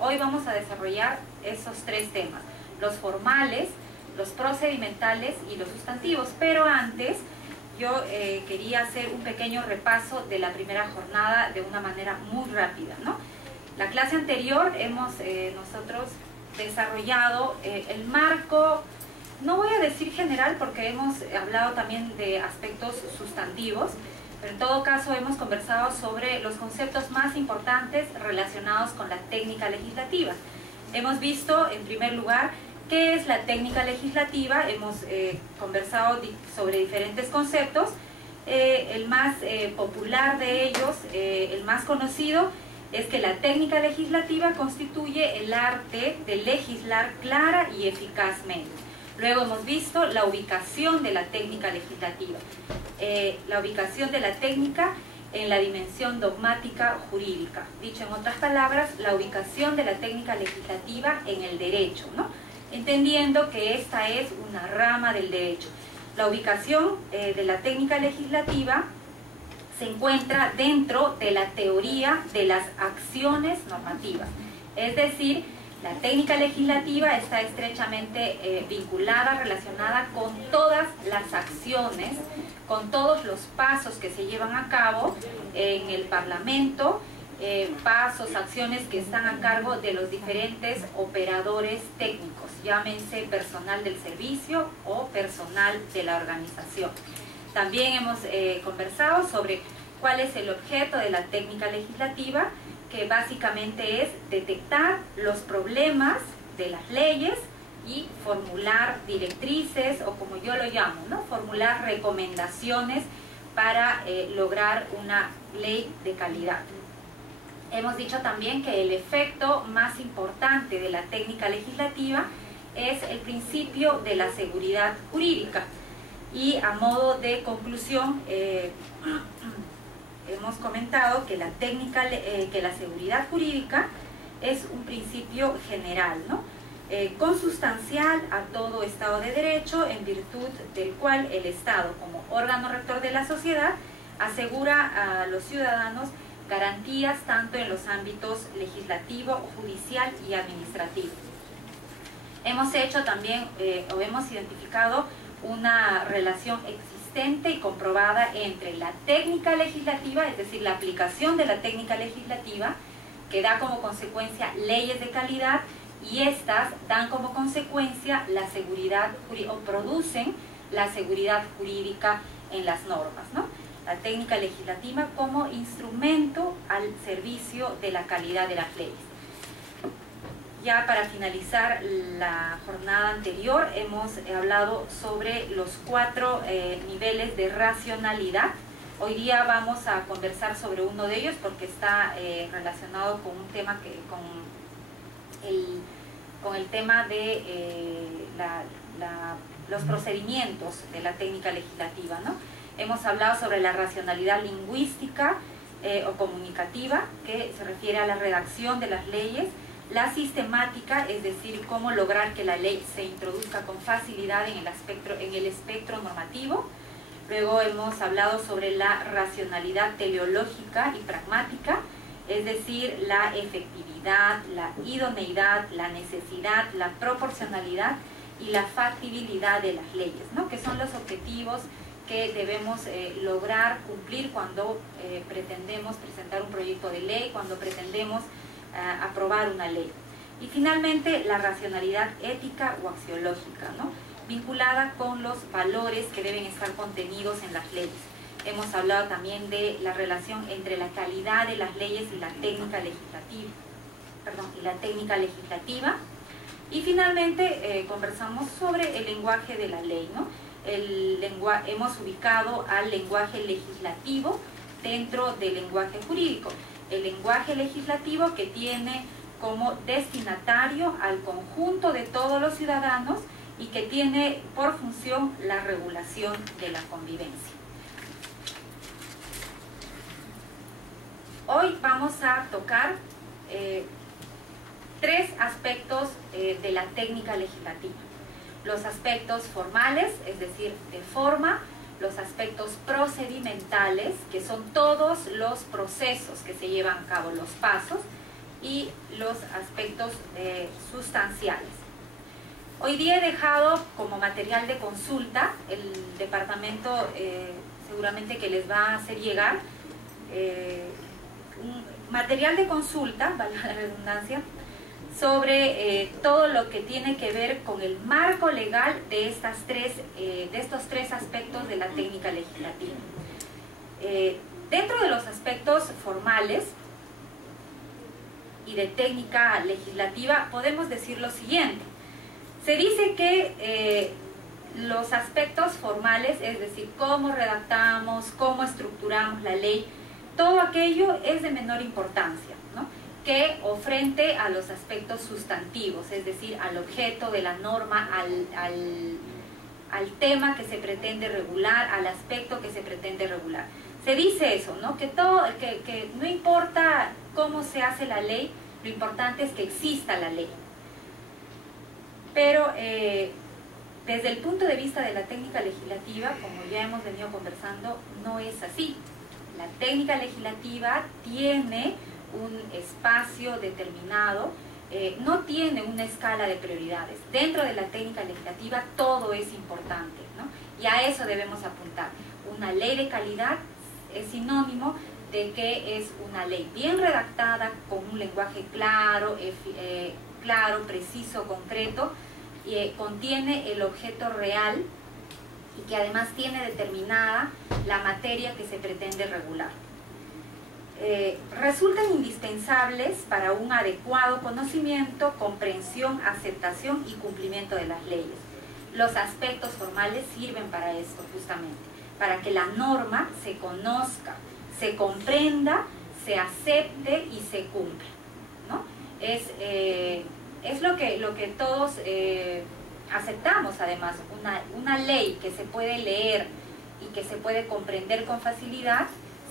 Hoy vamos a desarrollar esos tres temas, los formales, los procedimentales y los sustantivos, pero antes yo quería hacer un pequeño repaso de la primera jornada de una manera muy rápida, ¿no? La clase anterior hemos nosotros desarrollado el marco, no voy a decir general porque hemos hablado también de aspectos sustantivos, pero en todo caso hemos conversado sobre los conceptos más importantes relacionados con la técnica legislativa. Hemos visto en primer lugar qué es la técnica legislativa, hemos conversado sobre diferentes conceptos, el más popular de ellos, el más conocido, es que la técnica legislativa constituye el arte de legislar clara y eficazmente. Luego hemos visto la ubicación de la técnica legislativa, la ubicación de la técnica en la dimensión dogmática jurídica. Dicho en otras palabras, la ubicación de la técnica legislativa en el derecho, ¿no? Entendiendo que esta es una rama del derecho. La ubicación de la técnica legislativa se encuentra dentro de la teoría de las acciones normativas. Es decir, la técnica legislativa está estrechamente vinculada, relacionada con todas las acciones, con todos los pasos que se llevan a cabo en el Parlamento, pasos, acciones que están a cargo de los diferentes operadores técnicos, llámense personal del servicio o personal de la organización. También hemos conversado sobre cuál es el objeto de la técnica legislativa, que básicamente es detectar los problemas de las leyes y formular directrices, o como yo lo llamo, ¿no? Formular recomendaciones para lograr una ley de calidad. Hemos dicho también que el efecto más importante de la técnica legislativa es el principio de la seguridad jurídica. Y a modo de conclusión, hemos comentado que la técnica, que la seguridad jurídica es un principio general, ¿no? Consustancial a todo Estado de Derecho, en virtud del cual el Estado, como órgano rector de la sociedad, asegura a los ciudadanos garantías tanto en los ámbitos legislativo, judicial y administrativo. Hemos hecho también, o hemos identificado una relación existente y comprobada entre la técnica legislativa, es decir, la aplicación de la técnica legislativa, que da como consecuencia leyes de calidad, y estas dan como consecuencia la seguridad jurídica, o producen la seguridad jurídica en las normas, ¿no? La técnica legislativa como instrumento al servicio de la calidad de las leyes. Ya para finalizar la jornada anterior hemos hablado sobre los 4 niveles de racionalidad. Hoy día vamos a conversar sobre uno de ellos porque está relacionado con un tema con el tema de los procedimientos de la técnica legislativa, ¿no? Hemos hablado sobre la racionalidad lingüística o comunicativa, que se refiere a la redacción de las leyes, la sistemática, es decir, cómo lograr que la ley se introduzca con facilidad en el espectro normativo. Luego hemos hablado sobre la racionalidad teleológica y pragmática, es decir, la efectividad, la idoneidad, la necesidad, la proporcionalidad y la factibilidad de las leyes, ¿no? Que son los objetivos que debemos lograr cumplir cuando pretendemos presentar un proyecto de ley, cuando pretendemos aprobar una ley. Y finalmente la racionalidad ética o axiológica, ¿no? Vinculada con los valores que deben estar contenidos en las leyes. Hemos hablado también de la relación entre la calidad de las leyes y la técnica legislativa, y finalmente conversamos sobre el lenguaje de la ley, ¿no? Hemos ubicado al lenguaje legislativo dentro del lenguaje jurídico. El lenguaje legislativo que tiene como destinatario al conjunto de todos los ciudadanos y que tiene por función la regulación de la convivencia. Hoy vamos a tocar 3 aspectos de la técnica legislativa. Los aspectos formales, es decir, de forma, los aspectos procedimentales, que son todos los procesos que se llevan a cabo, los pasos, y los aspectos sustanciales. Hoy día he dejado como material de consulta, el departamento seguramente que les va a hacer llegar un material de consulta, valga la redundancia, sobre todo lo que tiene que ver con el marco legal de estos tres aspectos de la técnica legislativa. Dentro de los aspectos formales y de técnica legislativa podemos decir lo siguiente. Se dice que los aspectos formales, es decir, cómo redactamos, cómo estructuramos la ley, todo aquello es de menor importancia, ¿no?, que ofrente a los aspectos sustantivos, es decir, al objeto de la norma, al tema que se pretende regular, al aspecto que se pretende regular. Se dice eso, ¿no?, que no importa cómo se hace la ley, lo importante es que exista la ley. Pero desde el punto de vista de la técnica legislativa, como ya hemos venido conversando, no es así. La técnica legislativa tiene un espacio determinado, no tiene una escala de prioridades. Dentro de la técnica legislativa todo es importante, ¿no?, y a eso debemos apuntar. Una ley de calidad es sinónimo de que es una ley bien redactada, con un lenguaje claro, preciso, concreto, y contiene el objeto real y que además tiene determinada la materia que se pretende regular. Resultan indispensables para un adecuado conocimiento, comprensión, aceptación y cumplimiento de las leyes. Los aspectos formales sirven para esto justamente, para que la norma se conozca, se comprenda, se acepte y se cumpla, ¿no? Es lo que todos aceptamos. Además, una ley que se puede leer y que se puede comprender con facilidad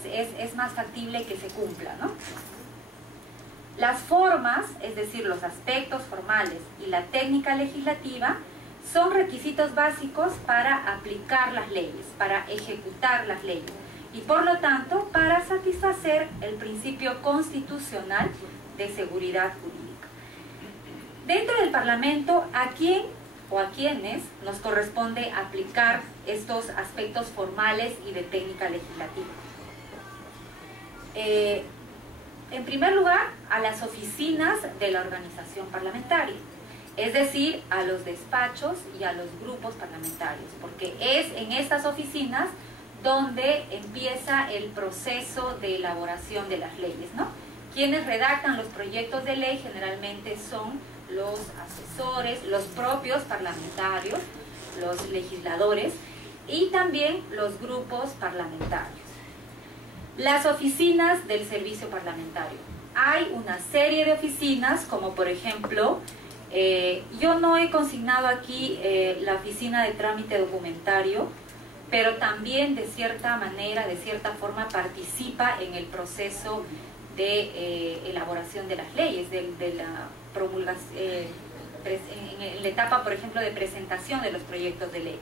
es más factible que se cumpla, ¿no? Las formas, es decir, los aspectos formales y la técnica legislativa son requisitos básicos para aplicar las leyes, para ejecutar las leyes y por lo tanto para satisfacer el principio constitucional de seguridad jurídica. Dentro del Parlamento, ¿a quién o a quiénes nos corresponde aplicar estos aspectos formales y de técnica legislativa? En primer lugar, a las oficinas de la organización parlamentaria, es decir, a los despachos y a los grupos parlamentarios, porque es en estas oficinas donde empieza el proceso de elaboración de las leyes, ¿no? Quienes redactan los proyectos de ley generalmente son los asesores, los propios parlamentarios, los legisladores y también los grupos parlamentarios. Las oficinas del servicio parlamentario. Hay una serie de oficinas, como por ejemplo, yo no he consignado aquí la oficina de trámite documentario, pero también de cierta manera, de cierta forma, participa en el proceso de elaboración de las leyes, de la promulgación, en la etapa, por ejemplo, de presentación de los proyectos de ley.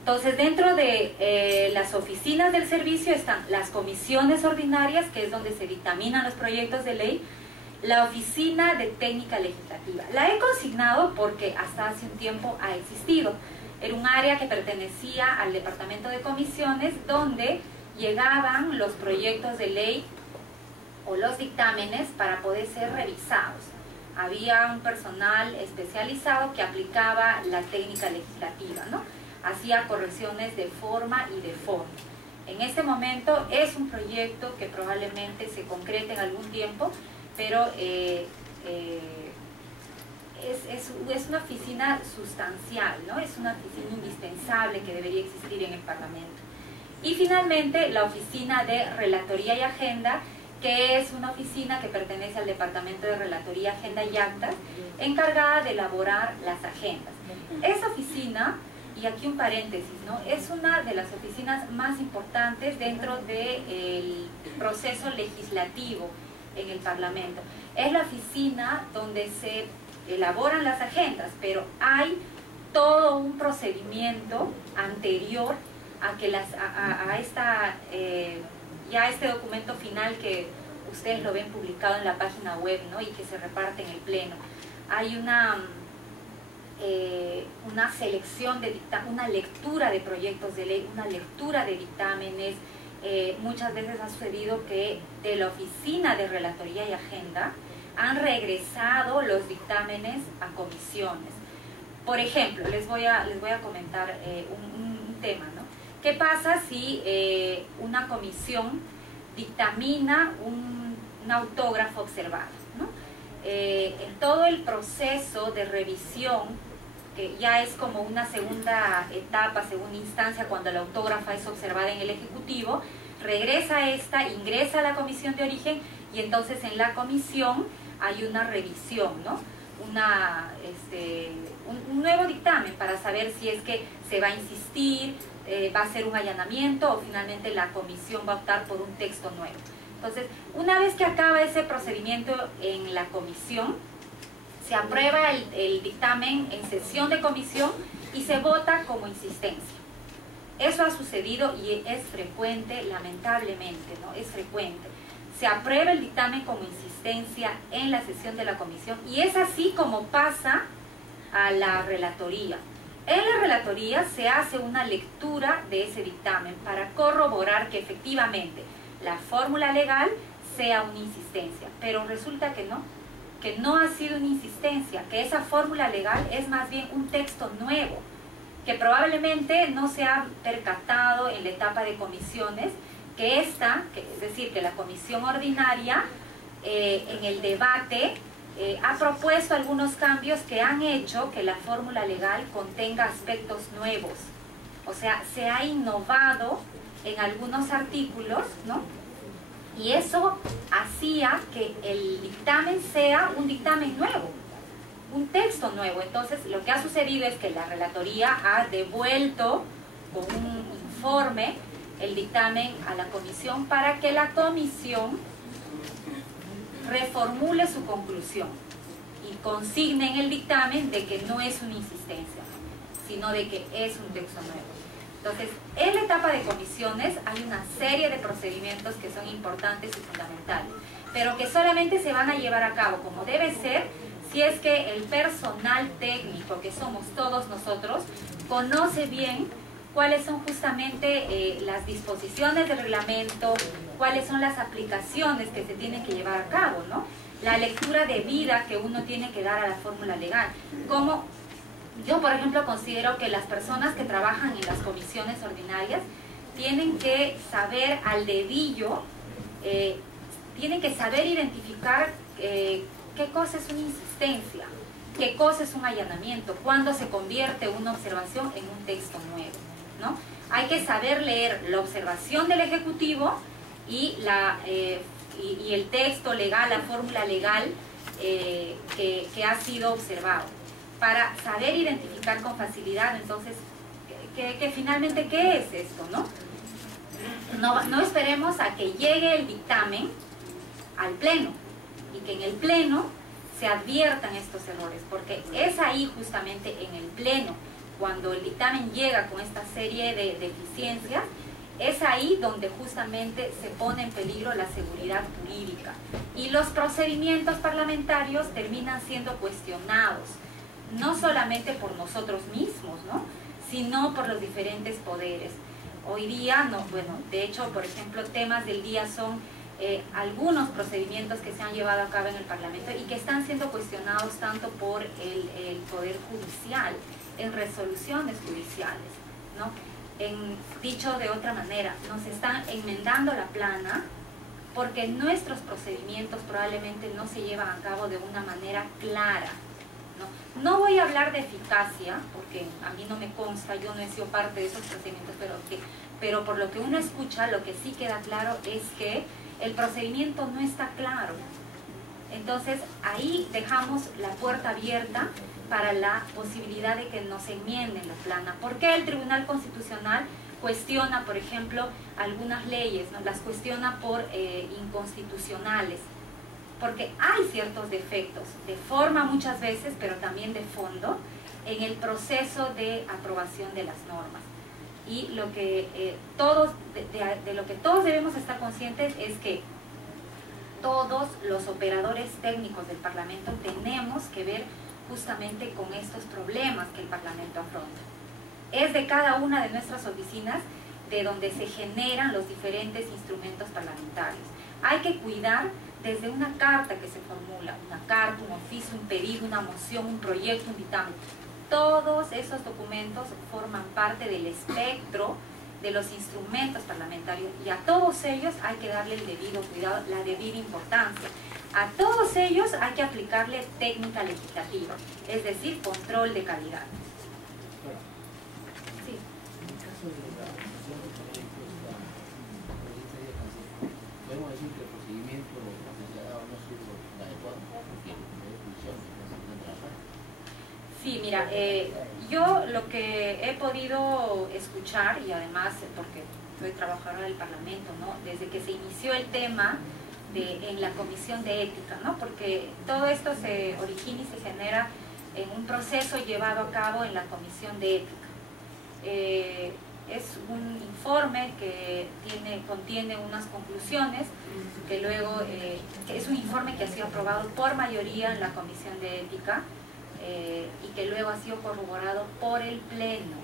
Entonces, dentro de las oficinas del servicio están las comisiones ordinarias, que es donde se dictaminan los proyectos de ley, la oficina de técnica legislativa. La he consignado porque hasta hace un tiempo ha existido. Era un área que pertenecía al departamento de comisiones, donde llegaban los proyectos de ley o los dictámenes para poder ser revisados. Había un personal especializado que aplicaba la técnica legislativa, ¿no? Hacía correcciones de forma y de fondo. En este momento es un proyecto que probablemente se concrete en algún tiempo, pero es una oficina sustancial, ¿no? Es una oficina indispensable que debería existir en el Parlamento. Y finalmente la oficina de Relatoría y Agenda, que es una oficina que pertenece al Departamento de Relatoría, Agenda y Actas, encargada de elaborar las agendas. Esa oficina, y aquí un paréntesis, ¿no?, es una de las oficinas más importantes dentro del proceso legislativo en el Parlamento. Es la oficina donde se elaboran las agendas, pero hay todo un procedimiento anterior a que ya este documento final que ustedes lo ven publicado en la página web, ¿no? Y que se reparte en el Pleno. Hay una selección de una lectura de proyectos de ley, una lectura de dictámenes. Muchas veces ha sucedido que de la Oficina de Relatoría y Agenda han regresado los dictámenes a comisiones. Por ejemplo, les voy a comentar un tema, ¿no? ¿Qué pasa si una comisión dictamina un autógrafo observado, ¿no? En todo el proceso de revisión, que ya es como una segunda etapa, segunda instancia, cuando la autógrafa es observada en el Ejecutivo, regresa esta, ingresa a la comisión de origen y entonces en la comisión hay una revisión, ¿no? Un nuevo dictamen para saber si es que se va a insistir, va a ser un allanamiento o finalmente la comisión va a optar por un texto nuevo. Entonces, una vez que acaba ese procedimiento en la comisión, se aprueba el dictamen en sesión de comisión y se vota como insistencia. Eso ha sucedido y es frecuente, lamentablemente, ¿no? Es frecuente. Se aprueba el dictamen como insistencia en la sesión de la comisión y es así como pasa a la relatoría. En la relatoría se hace una lectura de ese dictamen para corroborar que efectivamente la fórmula legal sea una insistencia, pero resulta que no ha sido una insistencia, que esa fórmula legal es más bien un texto nuevo, que probablemente no se ha percatado en la etapa de comisiones, es decir, que la comisión ordinaria en el debate ha propuesto algunos cambios que han hecho que la fórmula legal contenga aspectos nuevos. O sea, se ha innovado en algunos artículos, ¿no? Y eso hacía que el dictamen sea un dictamen nuevo, un texto nuevo. Entonces, lo que ha sucedido es que la relatoría ha devuelto con un informe el dictamen a la comisión para que la comisión reformule su conclusión y consigne en el dictamen de que no es una insistencia, sino de que es un texto nuevo. Entonces, en la etapa de comisiones hay una serie de procedimientos que son importantes y fundamentales, pero que solamente se van a llevar a cabo como debe ser si es que el personal técnico, que somos todos nosotros, conoce bien cuáles son justamente las disposiciones del reglamento, cuáles son las aplicaciones que se tienen que llevar a cabo, ¿no? La lectura debida que uno tiene que dar a la fórmula legal. Como yo, por ejemplo, considero que las personas que trabajan en las comisiones ordinarias tienen que saber al dedillo, tienen que saber identificar qué cosa es una insistencia, qué cosa es un allanamiento, cuándo se convierte una observación en un texto nuevo, ¿no? Hay que saber leer la observación del Ejecutivo y el texto legal, la fórmula legal que ha sido observado, para saber identificar con facilidad entonces que finalmente qué es esto, ¿no? No esperemos a que llegue el dictamen al Pleno y que en el Pleno se adviertan estos errores, porque es ahí justamente en el Pleno, cuando el dictamen llega con esta serie de deficiencias, es ahí donde justamente se pone en peligro la seguridad jurídica y los procedimientos parlamentarios terminan siendo cuestionados, no solamente por nosotros mismos, ¿no?, sino por los diferentes poderes. Hoy día, de hecho, por ejemplo, temas del día son algunos procedimientos que se han llevado a cabo en el Parlamento y que están siendo cuestionados tanto por el Poder Judicial, en resoluciones judiciales, ¿no? Dicho de otra manera, nos están enmendando la plana porque nuestros procedimientos probablemente no se llevan a cabo de una manera clara, ¿no? No voy a hablar de eficacia, porque a mí no me consta, yo no he sido parte de esos procedimientos, pero por lo que uno escucha, lo que sí queda claro es que el procedimiento no está claro. Entonces, ahí dejamos la puerta abierta para la posibilidad de que nos enmienden la plana. ¿Por qué el Tribunal Constitucional cuestiona, por ejemplo, algunas leyes, ¿no? Las cuestiona por inconstitucionales? Porque hay ciertos defectos, de forma muchas veces, pero también de fondo, en el proceso de aprobación de las normas. Y lo que de lo que todos debemos estar conscientes es que todos los operadores técnicos del Parlamento tenemos que ver justamente con estos problemas que el Parlamento afronta. Es de cada una de nuestras oficinas de donde se generan los diferentes instrumentos parlamentarios. Hay que cuidar desde una carta que se formula, una carta, un oficio, un pedido, una moción, un proyecto, un dictamen. Todos esos documentos forman parte del espectro de los instrumentos parlamentarios y a todos ellos hay que darle el debido cuidado, la debida importancia. A todos ellos hay que aplicarle técnica legislativa, es decir, control de calidad. Sí. En el caso de la aprobación del proyecto de la provincia de Cancún, podemos decir que el procedimiento que se ha dado no ha sido el adecuado, porque no hay función de trabajar. Sí, mira, yo lo que he podido escuchar, y además porque soy trabajadora del Parlamento, ¿no? Desde que se inició el tema en la Comisión de Ética, ¿no? Porque todo esto se origina y se genera en un proceso llevado a cabo en la Comisión de Ética. Es un informe que contiene unas conclusiones, que luego que es un informe que ha sido aprobado por mayoría en la Comisión de Ética, y que luego ha sido corroborado por el Pleno,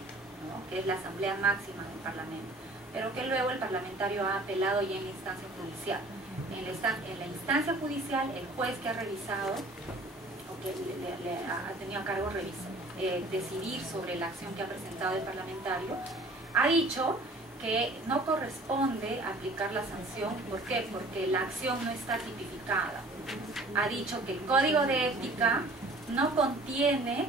¿no? Que es la Asamblea Máxima del Parlamento, pero que luego el parlamentario ha apelado ya en la instancia judicial. En la instancia judicial, el juez que ha revisado, o que ha tenido a cargo decidir sobre la acción que ha presentado el parlamentario, ha dicho que no corresponde aplicar la sanción. ¿Por qué? Porque la acción no está tipificada. Ha dicho que el Código de Ética no contiene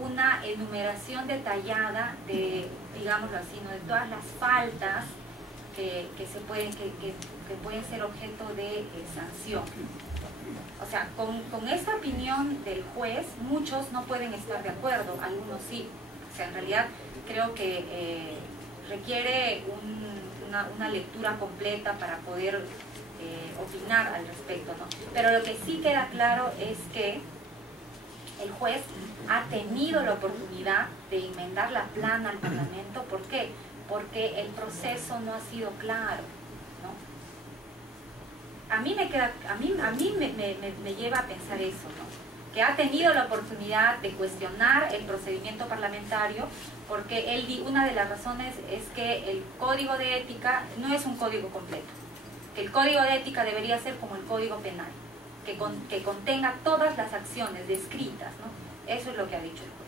una enumeración detallada de, digámoslo así, ¿no? De todas las faltas que pueden ser objeto de sanción. O sea, con esta opinión del juez, muchos no pueden estar de acuerdo, algunos sí. O sea, en realidad creo que requiere una lectura completa para poder opinar al respecto, ¿no? Pero lo que sí queda claro es que el juez ha tenido la oportunidad de enmendar la plana al Parlamento. ¿Por qué? Porque el proceso no ha sido claro, ¿no? A mí me lleva a pensar eso, ¿no? Que ha tenido la oportunidad de cuestionar el procedimiento parlamentario, porque una de las razones es que el Código de Ética no es un código completo, que el Código de Ética debería ser como el Código Penal, que contenga todas las acciones descritas, ¿no? Eso es lo que ha dicho el juez.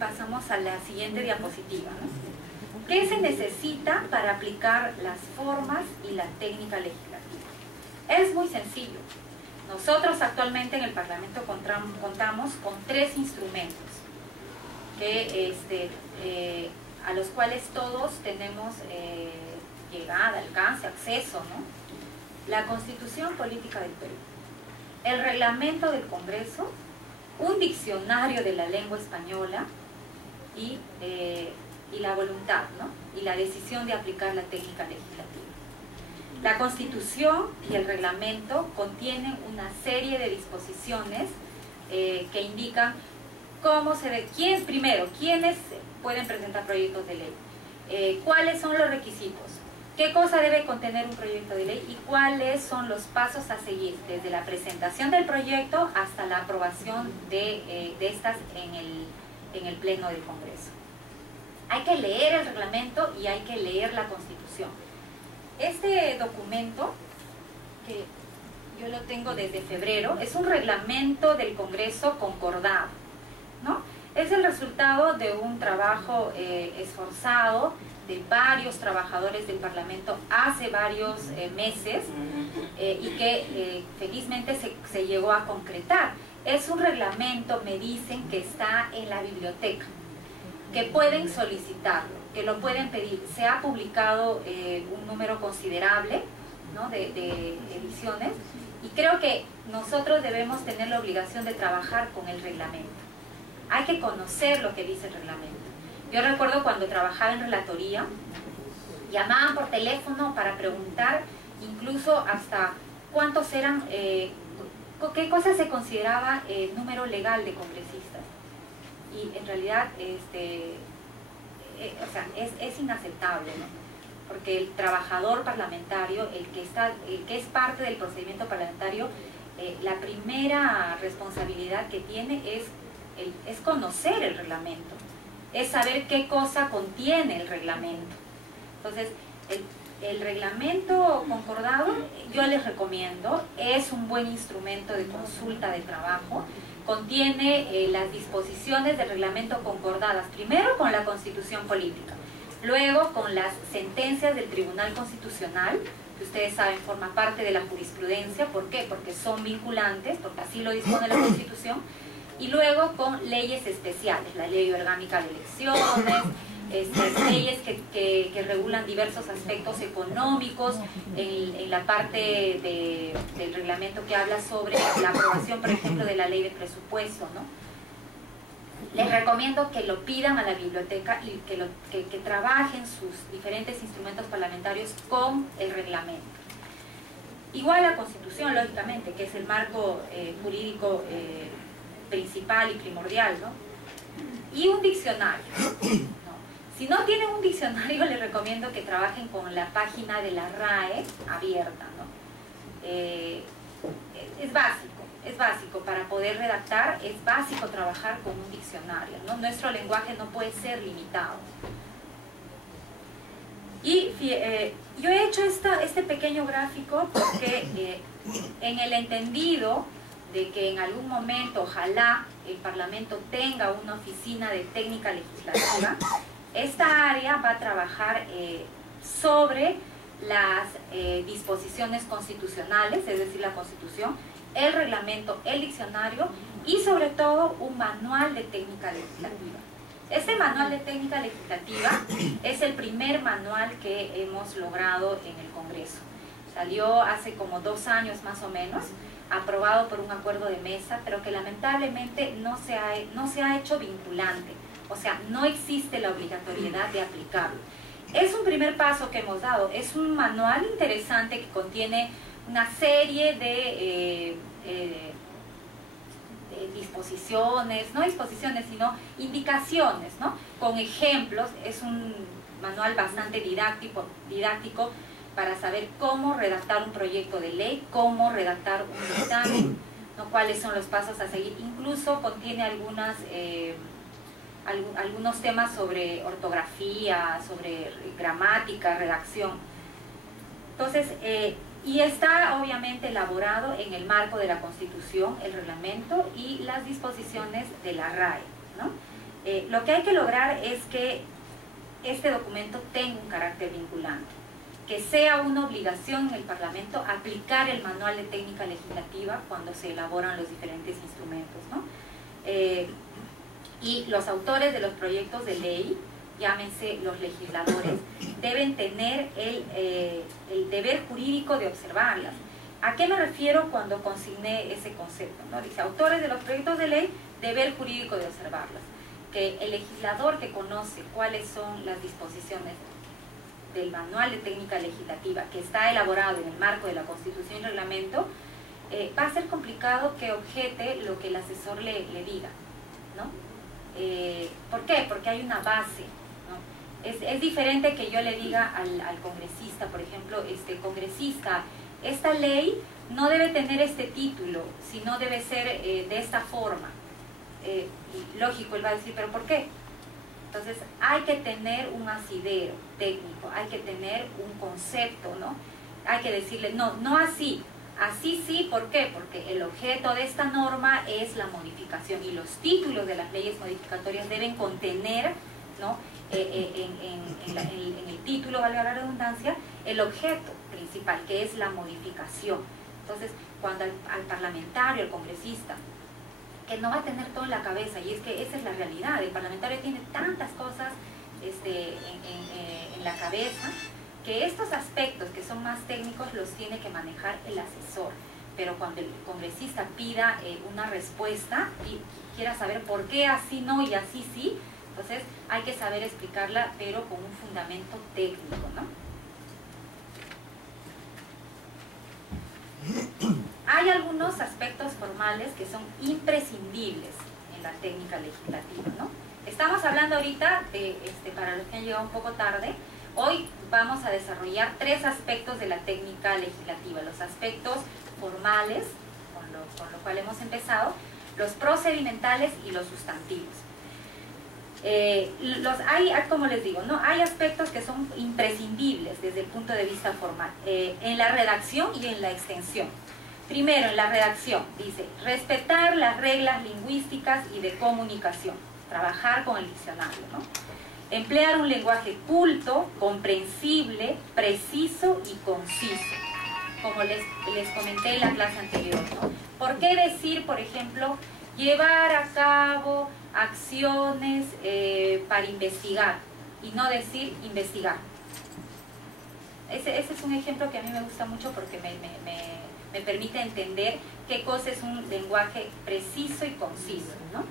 Pasamos a la siguiente diapositiva, ¿no? ¿Qué se necesita para aplicar las formas y la técnica legislativa? Es muy sencillo. Nosotros actualmente en el Parlamento contamos con 3 instrumentos a los cuales todos tenemos llegada, alcance, acceso, ¿no? La Constitución Política del Perú, el Reglamento del Congreso, un diccionario de la lengua española y la voluntad, ¿no? Y la decisión de aplicar la técnica legislativa. La Constitución y el Reglamento contienen una serie de disposiciones que indican cómo se ve, quiénes pueden presentar proyectos de ley, cuáles son los requisitos, qué cosa debe contener un proyecto de ley y cuáles son los pasos a seguir desde la presentación del proyecto hasta la aprobación de estas en el Pleno del Congreso. Hay que leer el reglamento y hay que leer la Constitución. Este documento, que yo lo tengo desde febrero, es un reglamento del Congreso concordado, ¿no? Es el resultado de un trabajo esforzado de varios trabajadores del Parlamento hace varios meses y que felizmente se llegó a concretar. Es un reglamento, me dicen, que está en la biblioteca, que pueden solicitarlo, que lo pueden pedir. Se ha publicado un número considerable, ¿no? de ediciones, y creo que nosotros debemos tener la obligación de trabajar con el reglamento. Hay que conocer lo que dice el reglamento. Yo recuerdo cuando trabajaba en relatoría, llamaban por teléfono para preguntar incluso hasta cuántos eran, qué cosa se consideraba número legal de congresistas. Y en realidad o sea, es inaceptable, ¿no? Porque el trabajador parlamentario, el que es parte del procedimiento parlamentario, la primera responsabilidad que tiene es conocer el reglamento, es saber qué cosa contiene el reglamento. Entonces, el reglamento concordado, yo les recomiendo, es un buen instrumento de consulta de trabajo. Contiene las disposiciones del reglamento concordadas, primero con la Constitución Política, luego con las sentencias del Tribunal Constitucional, que ustedes saben forma parte de la jurisprudencia. ¿Por qué? Porque son vinculantes, porque así lo dispone la Constitución, y luego con leyes especiales, la Ley Orgánica de Elecciones, leyes que regulan diversos aspectos económicos, en la parte del reglamento que habla sobre la aprobación, por ejemplo, de la ley de presupuesto, ¿no? Les recomiendo que lo pidan a la biblioteca y que trabajen sus diferentes instrumentos parlamentarios con el reglamento. Igual la Constitución, lógicamente, que es el marco jurídico principal y primordial, ¿no? Y un diccionario. Si no tienen un diccionario, les recomiendo que trabajen con la página de la RAE abierta, ¿no? Es básico para poder redactar, es básico trabajar con un diccionario, ¿no? Nuestro lenguaje no puede ser limitado. Y yo he hecho este pequeño gráfico porque en el entendido de que en algún momento, ojalá, el Parlamento tenga una oficina de técnica legislativa, esta área va a trabajar sobre las disposiciones constitucionales, es decir, la Constitución, el reglamento, el diccionario y sobre todo un manual de técnica legislativa. Este manual de técnica legislativa es el primer manual que hemos logrado en el Congreso. Salió hace como 2 años más o menos, aprobado por un acuerdo de mesa, pero que lamentablemente no se ha hecho vinculante. O sea, no existe la obligatoriedad de aplicarlo. Es un primer paso que hemos dado. Es un manual interesante que contiene una serie de disposiciones, no disposiciones, sino indicaciones, ¿no? Con ejemplos. Es un manual bastante didáctico para saber cómo redactar un proyecto de ley, cómo redactar un dictamen, ¿no? Cuáles son los pasos a seguir. Incluso contiene algunos temas sobre ortografía, sobre gramática, redacción. Entonces, y está obviamente elaborado en el marco de la Constitución, el reglamento y las disposiciones de la RAE, ¿no? Lo que hay que lograr es que este documento tenga un carácter vinculante, que sea una obligación en el Parlamento aplicar el manual de técnica legislativa cuando se elaboran los diferentes instrumentos, ¿no? Y los autores de los proyectos de ley, llámense los legisladores, deben tener el deber jurídico de observarlas. ¿A qué me refiero cuando consigné ese concepto, ¿no? Dice, autores de los proyectos de ley, deber jurídico de observarlas. Que el legislador que conoce cuáles son las disposiciones del manual de técnica legislativa que está elaborado en el marco de la Constitución y reglamento, va a ser complicado que objete lo que el asesor le diga, ¿no? ¿Por qué? Porque hay una base, ¿no? Es diferente que yo le diga al congresista, por ejemplo, congresista, esta ley no debe tener este título, sino debe ser de esta forma. Y lógico, él va a decir, ¿pero por qué? Entonces hay que tener un asidero técnico, hay que tener un concepto, ¿no? Hay que decirle, no así, así sí, ¿por qué? Porque el objeto de esta norma es la modificación y los títulos de las leyes modificatorias deben contener, ¿no? En el título, valga la redundancia, el objeto principal, que es la modificación. Entonces, cuando al parlamentario, al congresista, que no va a tener todo en la cabeza, y es que esa es la realidad, el parlamentario tiene tantas cosas en la cabeza, que estos aspectos que son más técnicos los tiene que manejar el asesor. Pero cuando el congresista pida una respuesta y quiera saber por qué así no y así sí, entonces hay que saber explicarla, pero con un fundamento técnico, ¿no? Hay algunos aspectos formales que son imprescindibles en la técnica legislativa, ¿no? Estamos hablando ahorita de, para los que han llegado un poco tarde, hoy vamos a desarrollar 3 aspectos de la técnica legislativa: los aspectos formales, con lo cual hemos empezado, los procedimentales y los sustantivos. Como les digo, ¿no? Hay aspectos que son imprescindibles desde el punto de vista formal, en la redacción y en la extensión. Primero, en la redacción, dice, respetar las reglas lingüísticas y de comunicación, trabajar con el diccionario, ¿no? Emplear un lenguaje culto, comprensible, preciso y conciso, como les comenté en la clase anterior, ¿no? ¿Por qué decir, por ejemplo, llevar a cabo acciones para investigar y no decir investigar? Ese es un ejemplo que a mí me gusta mucho porque me permite entender qué cosa es un lenguaje preciso y conciso, ¿no?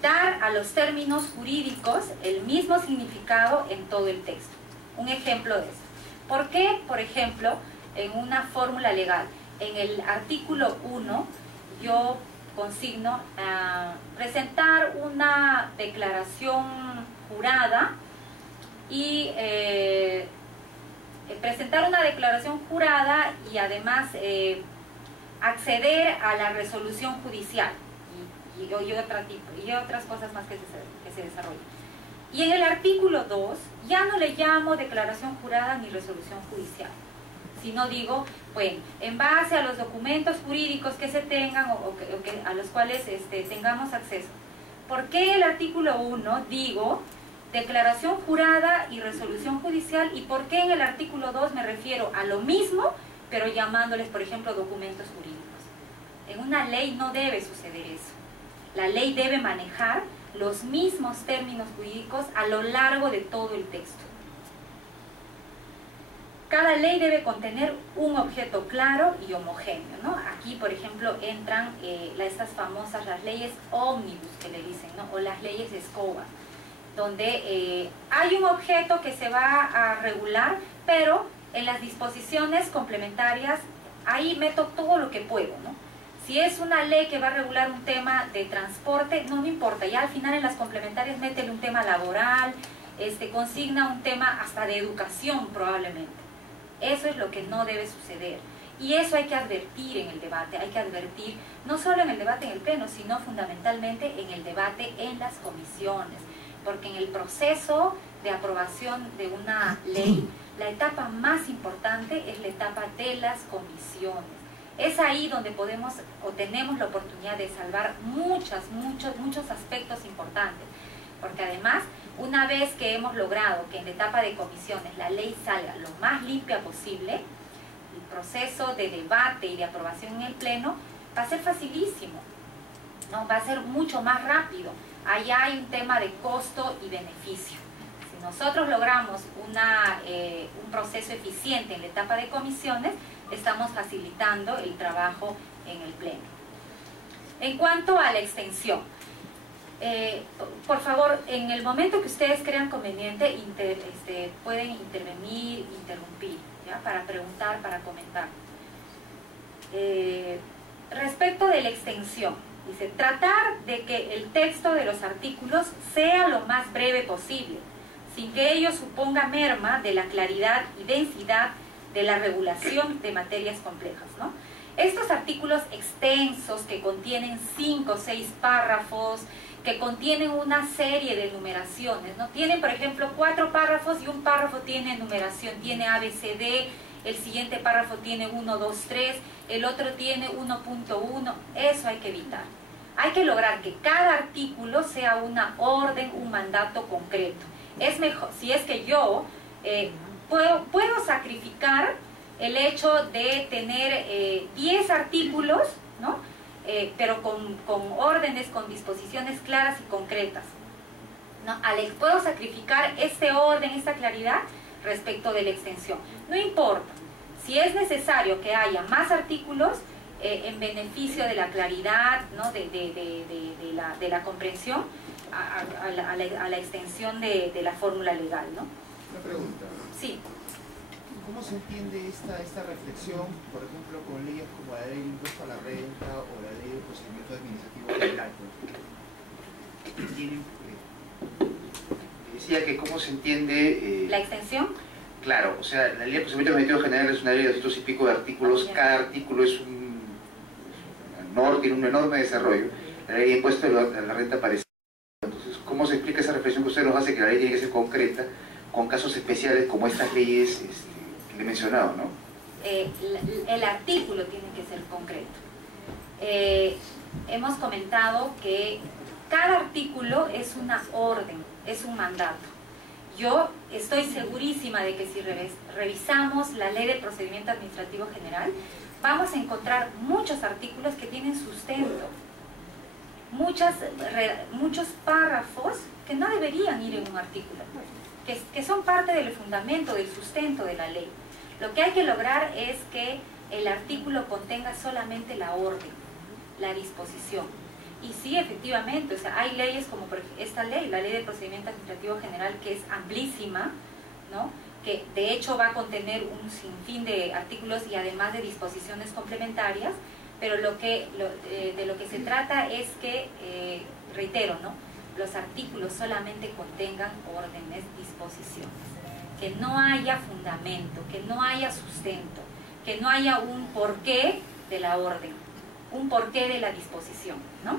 Dar a los términos jurídicos el mismo significado en todo el texto. Un ejemplo de eso. ¿Por qué, por ejemplo, en una fórmula legal, en el artículo 1, yo consigno presentar una declaración jurada y además acceder a la resolución judicial y otras cosas más que se desarrollan? Y en el artículo 2 ya no le llamo declaración jurada ni resolución judicial, sino digo, bueno, en base a los documentos jurídicos que se tengan a los cuales tengamos acceso. ¿Por qué el artículo 1 digo declaración jurada y resolución judicial? ¿Y por qué en el artículo 2 me refiero a lo mismo, pero llamándoles, por ejemplo, documentos jurídicos? En una ley no debe suceder eso. La ley debe manejar los mismos términos jurídicos a lo largo de todo el texto. Cada ley debe contener un objeto claro y homogéneo, ¿no? Aquí, por ejemplo, entran estas famosas, las leyes ómnibus que le dicen, ¿no? O las leyes de escoba, donde hay un objeto que se va a regular, pero en las disposiciones complementarias ahí meto todo lo que puedo, ¿no? Si es una ley que va a regular un tema de transporte, no me importa, ya al final en las complementarias métele un tema laboral, consigna un tema hasta de educación probablemente. Eso es lo que no debe suceder. Y eso hay que advertir en el debate, hay que advertir no solo en el debate en el pleno, sino fundamentalmente en el debate en las comisiones. Porque en el proceso de aprobación de una ley, la etapa más importante es la etapa de las comisiones. Es ahí donde podemos o tenemos la oportunidad de salvar muchos aspectos importantes. Porque además, una vez que hemos logrado que en la etapa de comisiones la ley salga lo más limpia posible, el proceso de debate y de aprobación en el pleno va a ser facilísimo, ¿no? Va a ser mucho más rápido. Allá hay un tema de costo y beneficio. Si nosotros logramos un proceso eficiente en la etapa de comisiones, estamos facilitando el trabajo en el pleno. En cuanto a la extensión, por favor, en el momento que ustedes crean conveniente, pueden intervenir, interrumpir, ¿ya? Para preguntar, para comentar. Respecto de la extensión, dice, tratar de que el texto de los artículos sea lo más breve posible, sin que ello suponga merma de la claridad y densidad de la regulación de materias complejas, ¿no? Estos artículos extensos que contienen 5 o 6 párrafos, que contienen una serie de numeraciones, ¿no? Tienen, por ejemplo, 4 párrafos y un párrafo tiene numeración, tiene A, B, C, D, el siguiente párrafo tiene 1, 2, 3, el otro tiene 1.1, eso hay que evitar. Hay que lograr que cada artículo sea una orden, un mandato concreto. Es mejor, si es que yo puedo sacrificar el hecho de tener 10 artículos, ¿no? Pero con órdenes, con disposiciones claras y concretas, ¿no? Puedo sacrificar este orden, esta claridad respecto de la extensión. No importa, si es necesario que haya más artículos en beneficio de la claridad, ¿no? de la comprensión, a la extensión de la fórmula legal, ¿no? Una pregunta. Sí. ¿Cómo se entiende esta reflexión, por ejemplo, con leyes como la ley del impuesto a la renta o la ley de procedimiento administrativo penal? tienen. Decía que cómo se entiende... ¿La extensión? Claro, o sea, la ley de procedimiento administrativo general es una ley de 200 y pico de artículos, cada artículo es tiene un enorme desarrollo. La ley de impuesto de la renta parece. Entonces, ¿cómo se explica esa reflexión que usted nos hace que la ley tiene que ser concreta con casos especiales como estas leyes que le he mencionado, ¿no? El artículo tiene que ser concreto. Hemos comentado que cada artículo es una orden, es un mandato. Yo estoy segurísima de que si revisamos la Ley de Procedimiento Administrativo General, vamos a encontrar muchos artículos que tienen sustento, muchos párrafos que no deberían ir en un artículo, que son parte del fundamento, del sustento de la ley. Lo que hay que lograr es que el artículo contenga solamente la orden, la disposición. Y sí, efectivamente, o sea, hay leyes como por ejemplo, esta ley, la Ley de Procedimiento Administrativo General, que es amplísima, ¿no? Que de hecho va a contener un sinfín de artículos y además de disposiciones complementarias, pero de lo que se trata es que, reitero, ¿no? Los artículos solamente contengan órdenes, disposiciones, que no haya fundamento, que no haya sustento, que no haya un porqué de la orden, un porqué de la disposición, ¿no?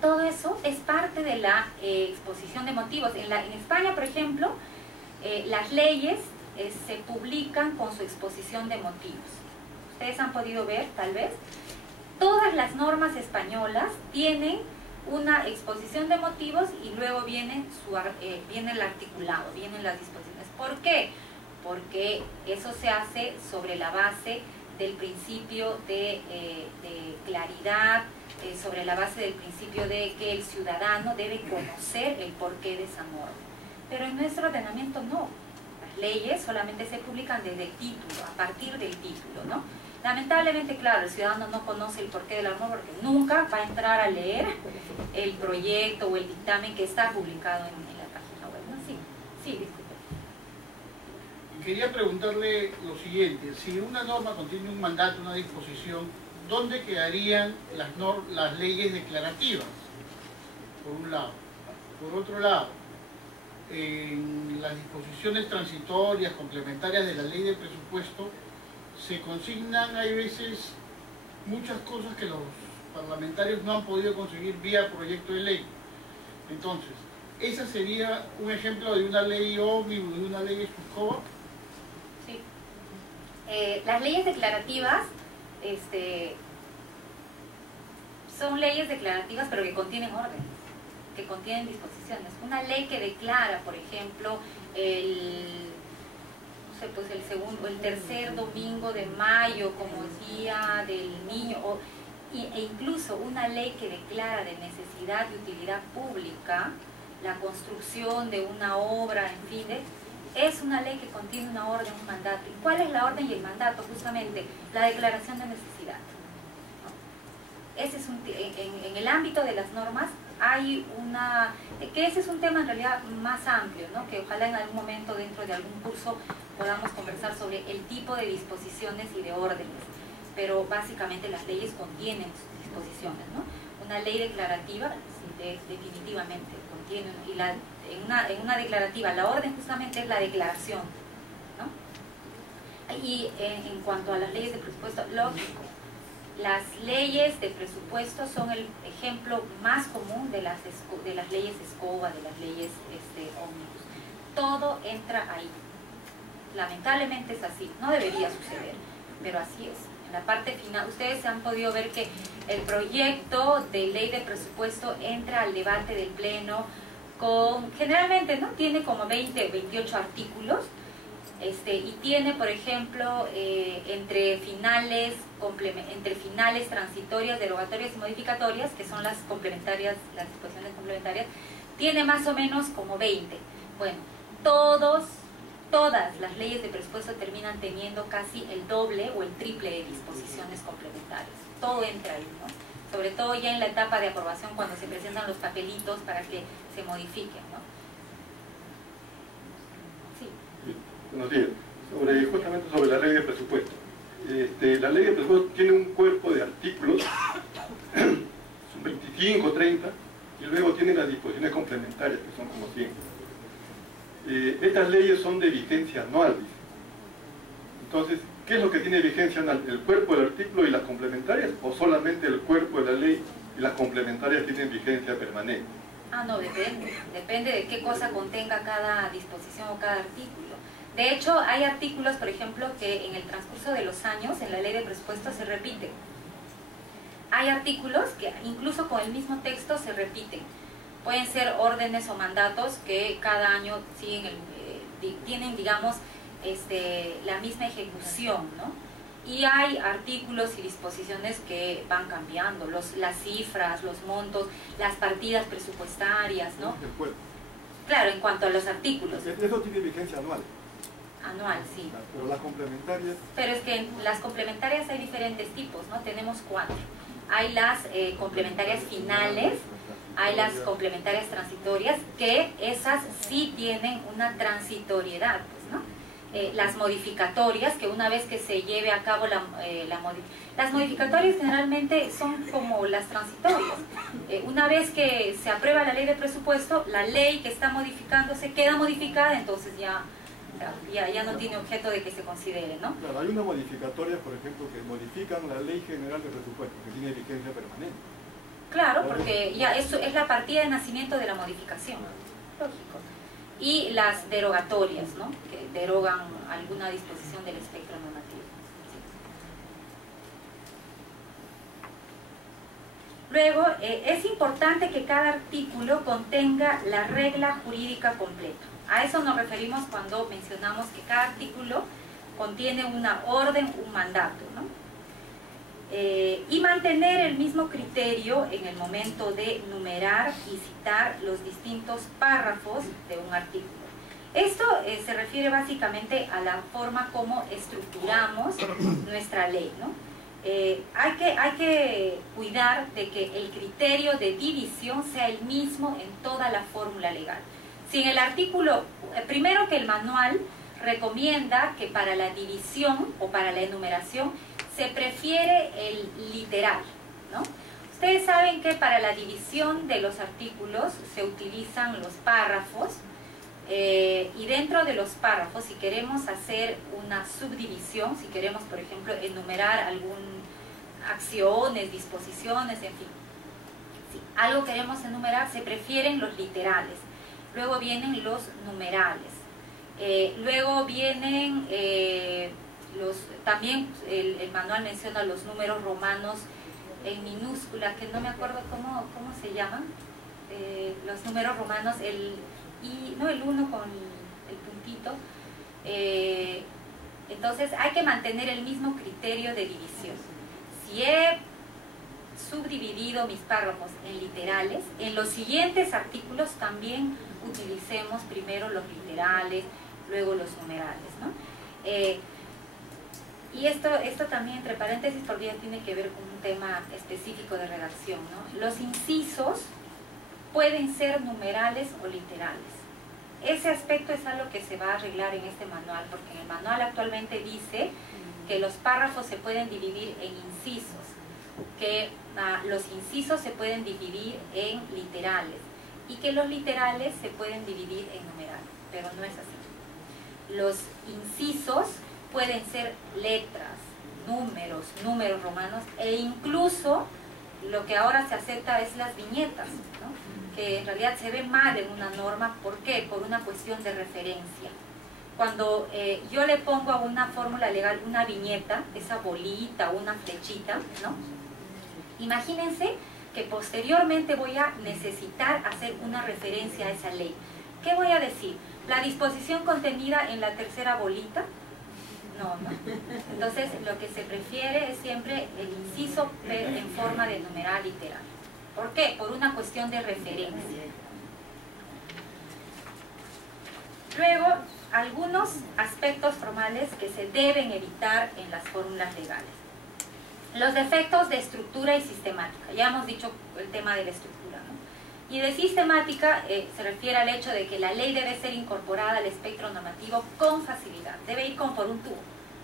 Todo eso es parte de la exposición de motivos. En España, por ejemplo, las leyes se publican con su exposición de motivos. Ustedes han podido ver, tal vez, todas las normas españolas tienen una exposición de motivos y luego viene el articulado, vienen las disposiciones. ¿Por qué? Porque eso se hace sobre la base del principio de claridad, sobre la base del principio de que el ciudadano debe conocer el porqué de esa norma. Pero en nuestro ordenamiento no. Las leyes solamente se publican desde el título, a partir del título, ¿no? Lamentablemente, claro, el ciudadano no conoce el porqué de la norma porque nunca va a entrar a leer el proyecto o el dictamen que está publicado en la página web, ¿no? Sí, disculpe. Quería preguntarle lo siguiente: si una norma contiene un mandato, una disposición, ¿dónde quedarían las leyes declarativas? Por un lado. Por otro lado, en las disposiciones transitorias, complementarias de la ley de presupuesto, se consignan, hay veces, muchas cosas que los parlamentarios no han podido conseguir vía proyecto de ley. Entonces, ¿esa sería un ejemplo de una ley ómnibus, de una ley exclusiva? Sí. Las leyes declarativas son leyes declarativas, pero que contienen órdenes, que contienen disposiciones. Una ley que declara, por ejemplo, el tercer domingo de mayo como Día del Niño, e incluso una ley que declara de necesidad y utilidad pública la construcción de una obra, en fin, es una ley que contiene una orden, un mandato. ¿Y cuál es la orden y el mandato? Justamente la declaración de necesidad, ¿no? Ese es en el ámbito de las normas hay ese es un tema en realidad más amplio, ¿no? Que ojalá en algún momento dentro de algún curso podamos conversar sobre el tipo de disposiciones y de órdenes, pero básicamente las leyes contienen disposiciones, ¿no? Una ley declarativa, sí, definitivamente contiene, y en una declarativa la orden justamente es la declaración, ¿no? Y en cuanto a las leyes de presupuesto, lógico, las leyes de presupuesto son el ejemplo más común de las leyes escoba, de las leyes ómnibus. Todo entra ahí. Lamentablemente es así, no debería suceder, pero así es. En la parte final, ustedes han podido ver que el proyecto de ley de presupuesto entra al debate del Pleno generalmente, ¿no? Tiene como 20 o 28 artículos, y tiene, por ejemplo, entre finales transitorias, derogatorias y modificatorias, que son las complementarias, las disposiciones complementarias, tiene más o menos como 20. Bueno, todas las leyes de presupuesto terminan teniendo casi el doble o el triple de disposiciones complementarias. Todo entra ahí, ¿no? Sobre todo ya en la etapa de aprobación, cuando se presentan los papelitos para que se modifiquen, ¿no? Sí. Buenos días. Justamente sobre la ley de presupuesto. La ley de presupuesto tiene un cuerpo de artículos, son 25, 30, y luego tiene las disposiciones estas leyes son de vigencia anual, dice. Entonces, ¿qué es lo que tiene vigencia anual? ¿El cuerpo del artículo y las complementarias? ¿O solamente el cuerpo de la ley y las complementarias tienen vigencia permanente? Ah, no, depende de qué cosa contenga cada disposición o cada artículo. De hecho, hay artículos, por ejemplo, que en el transcurso de los años, en la ley de presupuesto, se repiten. Hay artículos que incluso con el mismo texto se repiten. Pueden ser órdenes o mandatos que cada año siguen tienen, digamos, la misma ejecución, ¿no? Y hay artículos y disposiciones que van cambiando, las cifras, los montos, las partidas presupuestarias, ¿no? Claro, en cuanto a los artículos. Eso tiene vigencia anual. Anual, sí. Pero las complementarias... Pero es que en las complementarias hay diferentes tipos, ¿no? Tenemos 4. Hay las complementarias finales, hay las complementarias transitorias, que esas sí tienen una transitoriedad, pues, ¿no? Las modificatorias, que una vez que se lleve a cabo las modificatorias generalmente son como las transitorias. Una vez que se aprueba la ley de presupuesto, la ley que está modificándose queda modificada, entonces ya no tiene objeto de que se considere, ¿no? Claro, hay una modificatoria, por ejemplo, que modifican la Ley General de Presupuesto, que tiene vigencia permanente. Claro, porque ya eso es la partida de nacimiento de la modificación. Lógico. Y las derogatorias, ¿no? Que derogan alguna disposición del espectro normativo. Sí. Luego, es importante que cada artículo contenga la regla jurídica completa. A eso nos referimos cuando mencionamos que cada artículo contiene una orden, un mandato, ¿no? Y mantener el mismo criterio en el momento de numerar y citar los distintos párrafos de un artículo. Esto se refiere básicamente a la forma como estructuramos nuestra ley, ¿no? Hay que cuidar de que el criterio de división sea el mismo en toda la fórmula legal. Si en el artículo, primero que el manual recomienda que para la división o para la enumeración se prefiere el literal, ¿no? Ustedes saben que para la división de los artículos se utilizan los párrafos y dentro de los párrafos, si queremos hacer una subdivisión, si queremos, por ejemplo, enumerar algunas acciones, disposiciones, en fin, si algo queremos enumerar, se prefieren los literales. Luego vienen los numerales, luego vienen también el manual menciona los números romanos en minúscula, que no me acuerdo cómo se llaman, los números romanos, el 1 con el puntito. Entonces hay que mantener el mismo criterio de división. Si he subdividido mis párrafos en literales, en los siguientes artículos también utilicemos primero los literales, luego los numerales, ¿no? Y esto también, entre paréntesis, porque ya tiene que ver con un tema específico de redacción, ¿no? Los incisos pueden ser numerales o literales. Ese aspecto es algo que se va a arreglar en este manual, porque en el manual actualmente dice que los párrafos se pueden dividir en incisos, que los incisos se pueden dividir en literales y que los literales se pueden dividir en numerales, pero no es así. Los incisos pueden ser letras, números romanos e incluso lo que ahora se acepta es las viñetas, ¿no? Que en realidad se ve mal en una norma. ¿Por qué? Por una cuestión de referencia. Cuando yo le pongo a una fórmula legal una viñeta, esa bolita, una flechita, ¿no? Imagínense que posteriormente voy a necesitar hacer una referencia a esa ley. ¿Qué voy a decir? ¿La disposición contenida en la tercera bolita? No. Entonces, lo que se prefiere es siempre el inciso en forma de numeral literal. ¿Por qué? Por una cuestión de referencia. Luego, algunos aspectos formales que se deben evitar en las fórmulas legales. Los defectos de estructura y sistemática. Ya hemos dicho el tema de la estructura, ¿no? Y de sistemática se refiere al hecho de que la ley debe ser incorporada al espectro normativo con facilidad. Debe ir como por un tubo.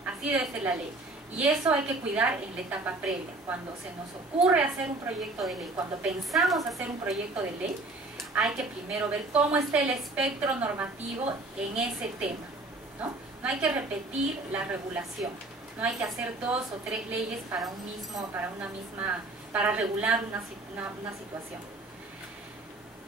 Así debe ser la ley. Y eso hay que cuidar en la etapa previa. Cuando se nos ocurre hacer un proyecto de ley, cuando pensamos hacer un proyecto de ley, hay que primero ver cómo está el espectro normativo en ese tema, ¿no? No hay que repetir la regulación, no hay que hacer 2 o 3 leyes para regular una situación.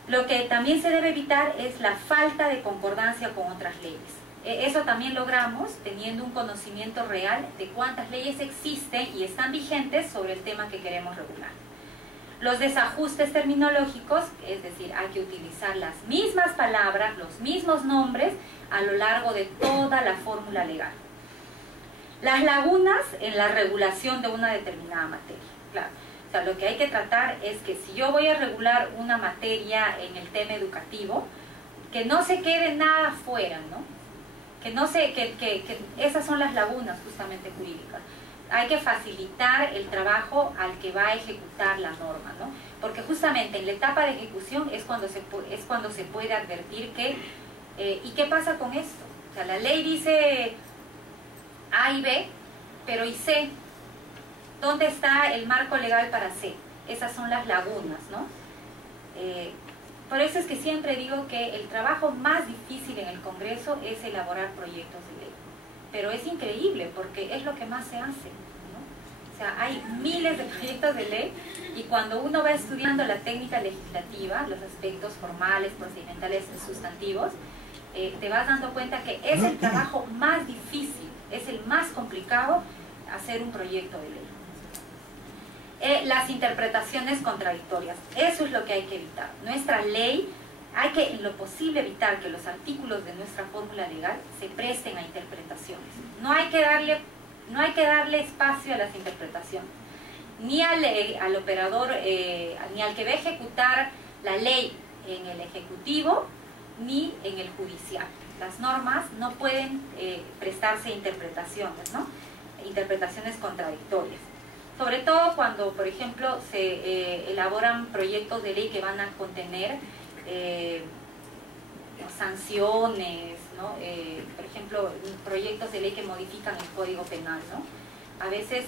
Lo que también se debe evitar es la falta de concordancia con otras leyes. Eso también logramos teniendo un conocimiento real de cuántas leyes existen y están vigentes sobre el tema que queremos regular. Los desajustes terminológicos, es decir, hay que utilizar las mismas palabras, los mismos nombres a lo largo de toda la fórmula legal. Las lagunas en la regulación de una determinada materia. Claro, o sea, lo que hay que tratar es que si yo voy a regular una materia en el tema educativo, que no se quede nada fuera, ¿no? Que esas son las lagunas justamente jurídicas. Hay que facilitar el trabajo al que va a ejecutar la norma, ¿no? Porque justamente en la etapa de ejecución es cuando se puede advertir que ¿y qué pasa con esto? O sea, la ley dice A y B, pero ¿y C? ¿Dónde está el marco legal para C? Esas son las lagunas, ¿no? Por eso es que siempre digo que el trabajo más difícil en el Congreso es elaborar proyectos de ley. Pero es increíble porque es lo que más se hace, ¿no? O sea, hay miles de proyectos de ley y cuando uno va estudiando la técnica legislativa, los aspectos formales, procedimentales, sustantivos, te vas dando cuenta que es el trabajo más difícil, es el más complicado hacer un proyecto de ley. Las interpretaciones contradictorias, eso es lo que hay que evitar. Nuestra ley, hay que en lo posible evitar que los artículos de nuestra fórmula legal se presten a interpretaciones. No hay que darle espacio a las interpretaciones, ni al operador, ni al que va a ejecutar la ley en el ejecutivo, ni en el judicial. Las normas no pueden prestarse a interpretaciones, ¿no? Interpretaciones contradictorias. Sobre todo cuando, por ejemplo, se elaboran proyectos de ley que van a contener sanciones, ¿no? Por ejemplo, proyectos de ley que modifican el Código Penal, ¿no? A veces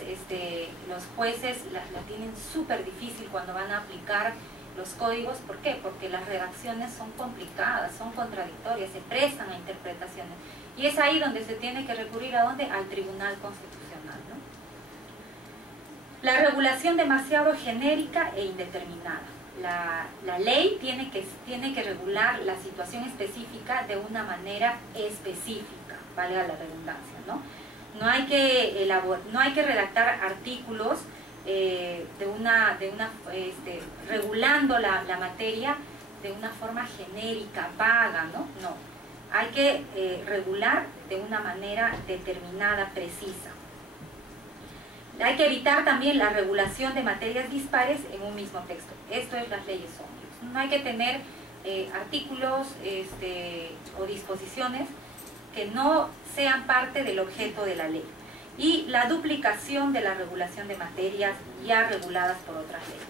los jueces la tienen súper difícil cuando van a aplicar los códigos. ¿Por qué? Porque las redacciones son complicadas, son contradictorias, se prestan a interpretaciones. Y es ahí donde se tiene que recurrir ¿a dónde? Al Tribunal Constitucional, ¿no? La regulación demasiado genérica e indeterminada. La ley tiene que regular la situación específica de una manera específica, valga la redundancia, ¿no? No hay que redactar artículos regulando la materia de una forma genérica, vaga, ¿no? No. Hay que regular de una manera determinada, precisa. Hay que evitar también la regulación de materias dispares en un mismo texto. Esto es las leyes ómnibus. No hay que tener artículos o disposiciones que no sean parte del objeto de la ley. Y la duplicación de la regulación de materias ya reguladas por otras leyes.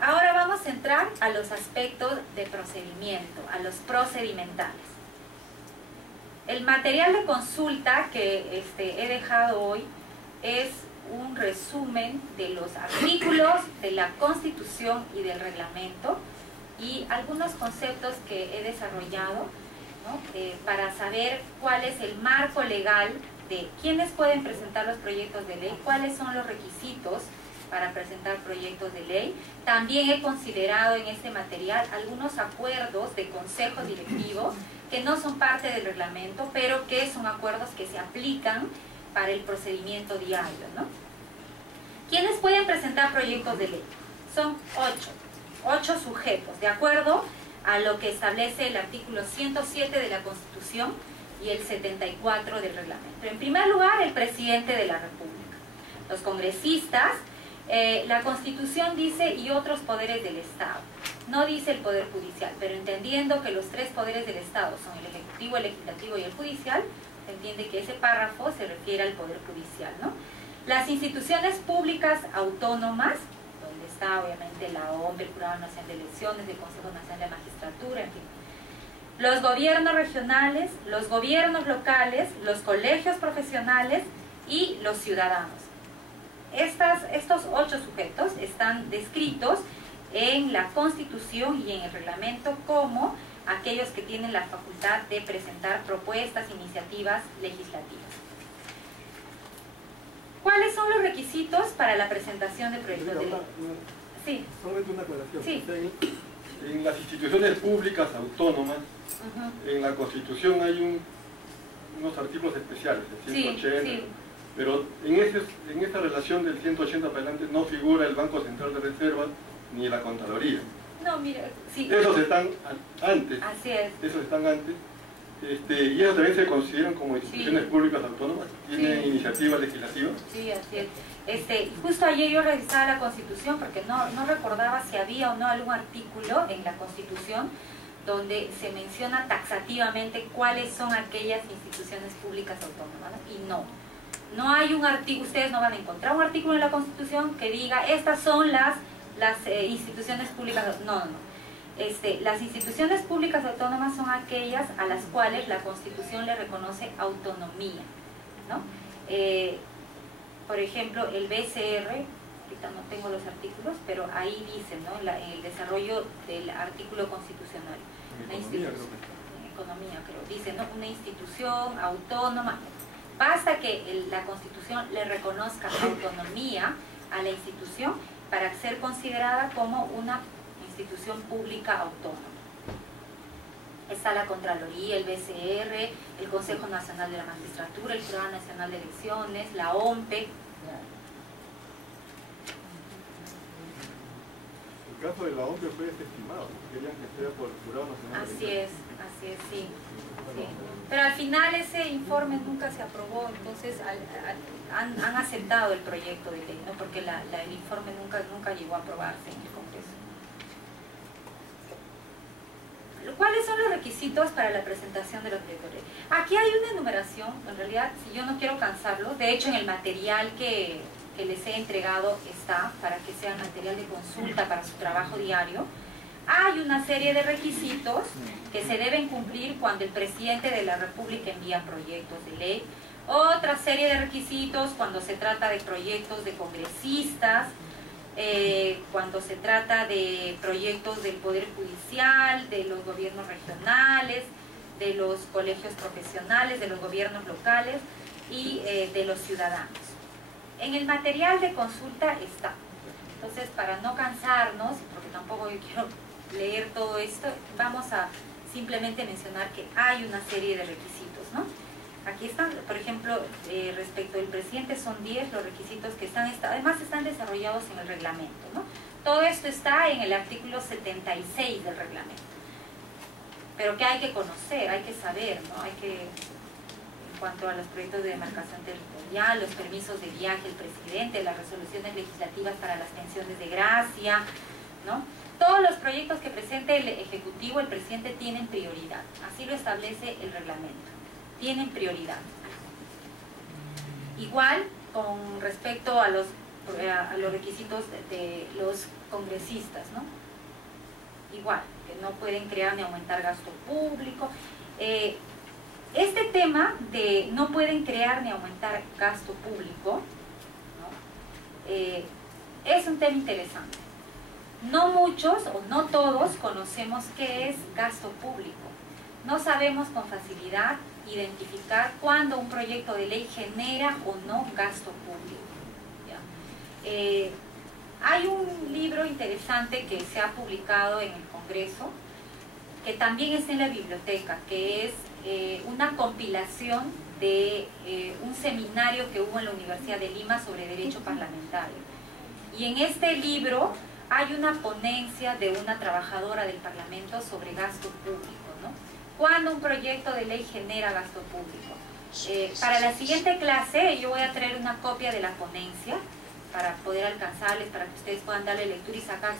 Ahora vamos a entrar a los aspectos de procedimiento, a los procedimentales. El material de consulta que he dejado hoy es un resumen de los artículos de la Constitución y del reglamento y algunos conceptos que he desarrollado, ¿no? Para saber cuál es el marco legal de quiénes pueden presentar los proyectos de ley, cuáles son los requisitos para presentar proyectos de ley. También he considerado en este material algunos acuerdos de consejo directivo que no son parte del reglamento, pero que son acuerdos que se aplican para el procedimiento diario, ¿no? ¿Quiénes pueden presentar proyectos de ley? Son 8 sujetos, de acuerdo a lo que establece el artículo 107 de la Constitución y el 74 del reglamento. En primer lugar, el presidente de la República, los congresistas. La Constitución dice y otros poderes del Estado, no dice el Poder Judicial, pero entendiendo que los 3 poderes del Estado son el Ejecutivo, el Legislativo y el Judicial, se entiende que ese párrafo se refiere al Poder Judicial, ¿no? Las instituciones públicas autónomas, donde está obviamente la OMP, el Jurado Nacional de Elecciones, el Consejo Nacional de Magistratura, en fin. Los gobiernos regionales, los gobiernos locales, los colegios profesionales y los ciudadanos. estos 8 sujetos están descritos en la Constitución y en el reglamento como aquellos que tienen la facultad de presentar propuestas, iniciativas legislativas. ¿Cuáles son los requisitos para la presentación de proyectos de ley? Sí. Solamente una aclaración. Sí. En las instituciones públicas autónomas, en la Constitución hay unos artículos especiales, el 180, sí. pero en esta relación del 180 para adelante no figura el Banco Central de Reserva ni la Contraloría. No, mira, sí. Esos están antes. Así es. Esos están antes. Y ellos también se consideran como instituciones públicas autónomas, tienen iniciativa legislativa. Sí, así es. Justo ayer yo revisaba la Constitución porque no recordaba si había o no algún artículo en la Constitución donde se menciona taxativamente cuáles son aquellas instituciones públicas autónomas, ¿no? Y no hay un artículo, ustedes no van a encontrar un artículo en la Constitución que diga estas son las instituciones públicas, no. Las instituciones públicas autónomas son aquellas a las cuales la Constitución le reconoce autonomía, ¿no? Por ejemplo, el BCR, ahorita no tengo los artículos, pero ahí dice, ¿no? El desarrollo del artículo constitucional. En economía, creo. Dice, ¿no? Una institución autónoma. Basta que la Constitución le reconozca autonomía a la institución para ser considerada como una institución pública autónoma. Está la Contraloría, el BCR, el Consejo Nacional de la Magistratura, el Jurado Nacional de Elecciones, la OMPE. El caso de la OMPE fue desestimado, querían que sea por el Jurado Nacional de Elecciones. Así es, sí. Pero al final ese informe nunca se aprobó, entonces han aceptado el proyecto de ley, ¿no? Porque el informe nunca llegó a aprobarse en el Congreso. ¿Cuáles son los requisitos para la presentación de los proyectos de ley? Aquí hay una enumeración, en realidad, si yo no quiero cansarlo, de hecho en el material que les he entregado está, para que sea material de consulta para su trabajo diario. Hay una serie de requisitos que se deben cumplir cuando el presidente de la República envía proyectos de ley. Otra serie de requisitos cuando se trata de proyectos de congresistas, cuando se trata de proyectos del Poder Judicial, de los gobiernos regionales, de los colegios profesionales, de los gobiernos locales y de los ciudadanos. En el material de consulta está. Entonces, para no cansarnos, porque tampoco yo quiero leer todo esto, vamos a simplemente mencionar que hay una serie de requisitos, ¿no? Aquí están, por ejemplo, respecto del presidente son 10 los requisitos que además están desarrollados en el reglamento, ¿no? Todo esto está en el artículo 76 del reglamento. Pero que hay que conocer, hay que saber, ¿no? En cuanto a los proyectos de demarcación territorial, los permisos de viaje del presidente, las resoluciones legislativas para las pensiones de gracia, ¿no? Todos los proyectos que presente el Ejecutivo, el presidente, tienen prioridad. Así lo establece el reglamento. Tienen prioridad. Igual con respecto a los requisitos de los congresistas, ¿no? Igual, que no pueden crear ni aumentar gasto público. Este tema de no pueden crear ni aumentar gasto público, ¿no? Es un tema interesante. No muchos o no todos conocemos qué es gasto público. No sabemos con facilidad identificar cuándo un proyecto de ley genera o no gasto público. Hay un libro interesante que se ha publicado en el Congreso, que también está en la biblioteca, que es una compilación de un seminario que hubo en la Universidad de Lima sobre Derecho Parlamentario. Y en este libro hay una ponencia de una trabajadora del Parlamento sobre gasto público, ¿no? ¿Cuándo un proyecto de ley genera gasto público? Para la siguiente clase yo voy a traer una copia de la ponencia para poder alcanzarles, para que ustedes puedan darle lectura y sacar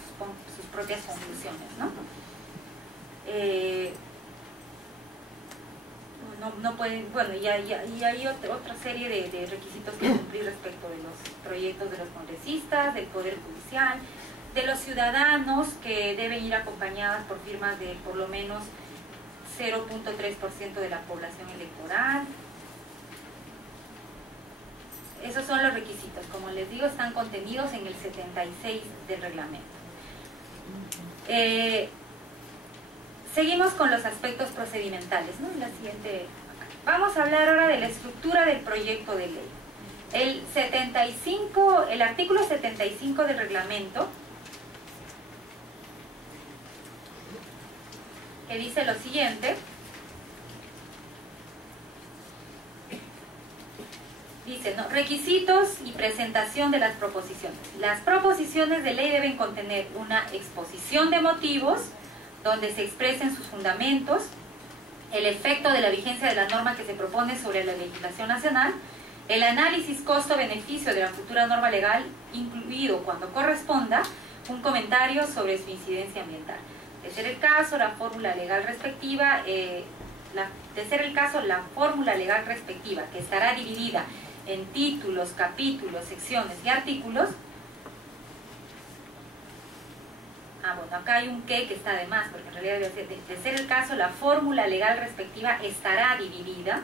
sus propias conclusiones, ¿no? No pueden, bueno, y hay otra serie de requisitos que cumplir respecto de los proyectos de los congresistas, del Poder Judicial, de los ciudadanos, que deben ir acompañadas por firmas de por lo menos 0.3% de la población electoral. Eso Esos son los requisitos. Como les digo, están contenidos en el 76 del reglamento. Seguimos con los aspectos procedimentales, ¿no? La siguiente. Vamos a hablar ahora de la estructura del proyecto de ley. El artículo 75 del reglamento, que dice lo siguiente. Dice, ¿no? Requisitos y presentación de las proposiciones. Las proposiciones de ley deben contener una exposición de motivos, donde se expresen sus fundamentos, el efecto de la vigencia de la norma que se propone sobre la legislación nacional, el análisis costo-beneficio de la futura norma legal, incluido, cuando corresponda, un comentario sobre su incidencia ambiental. De ser el caso, la fórmula legal respectiva, que estará dividida en títulos, capítulos, secciones y artículos. Bueno, acá hay un que está de más, porque en realidad debe ser, de ser el caso, la fórmula legal respectiva estará dividida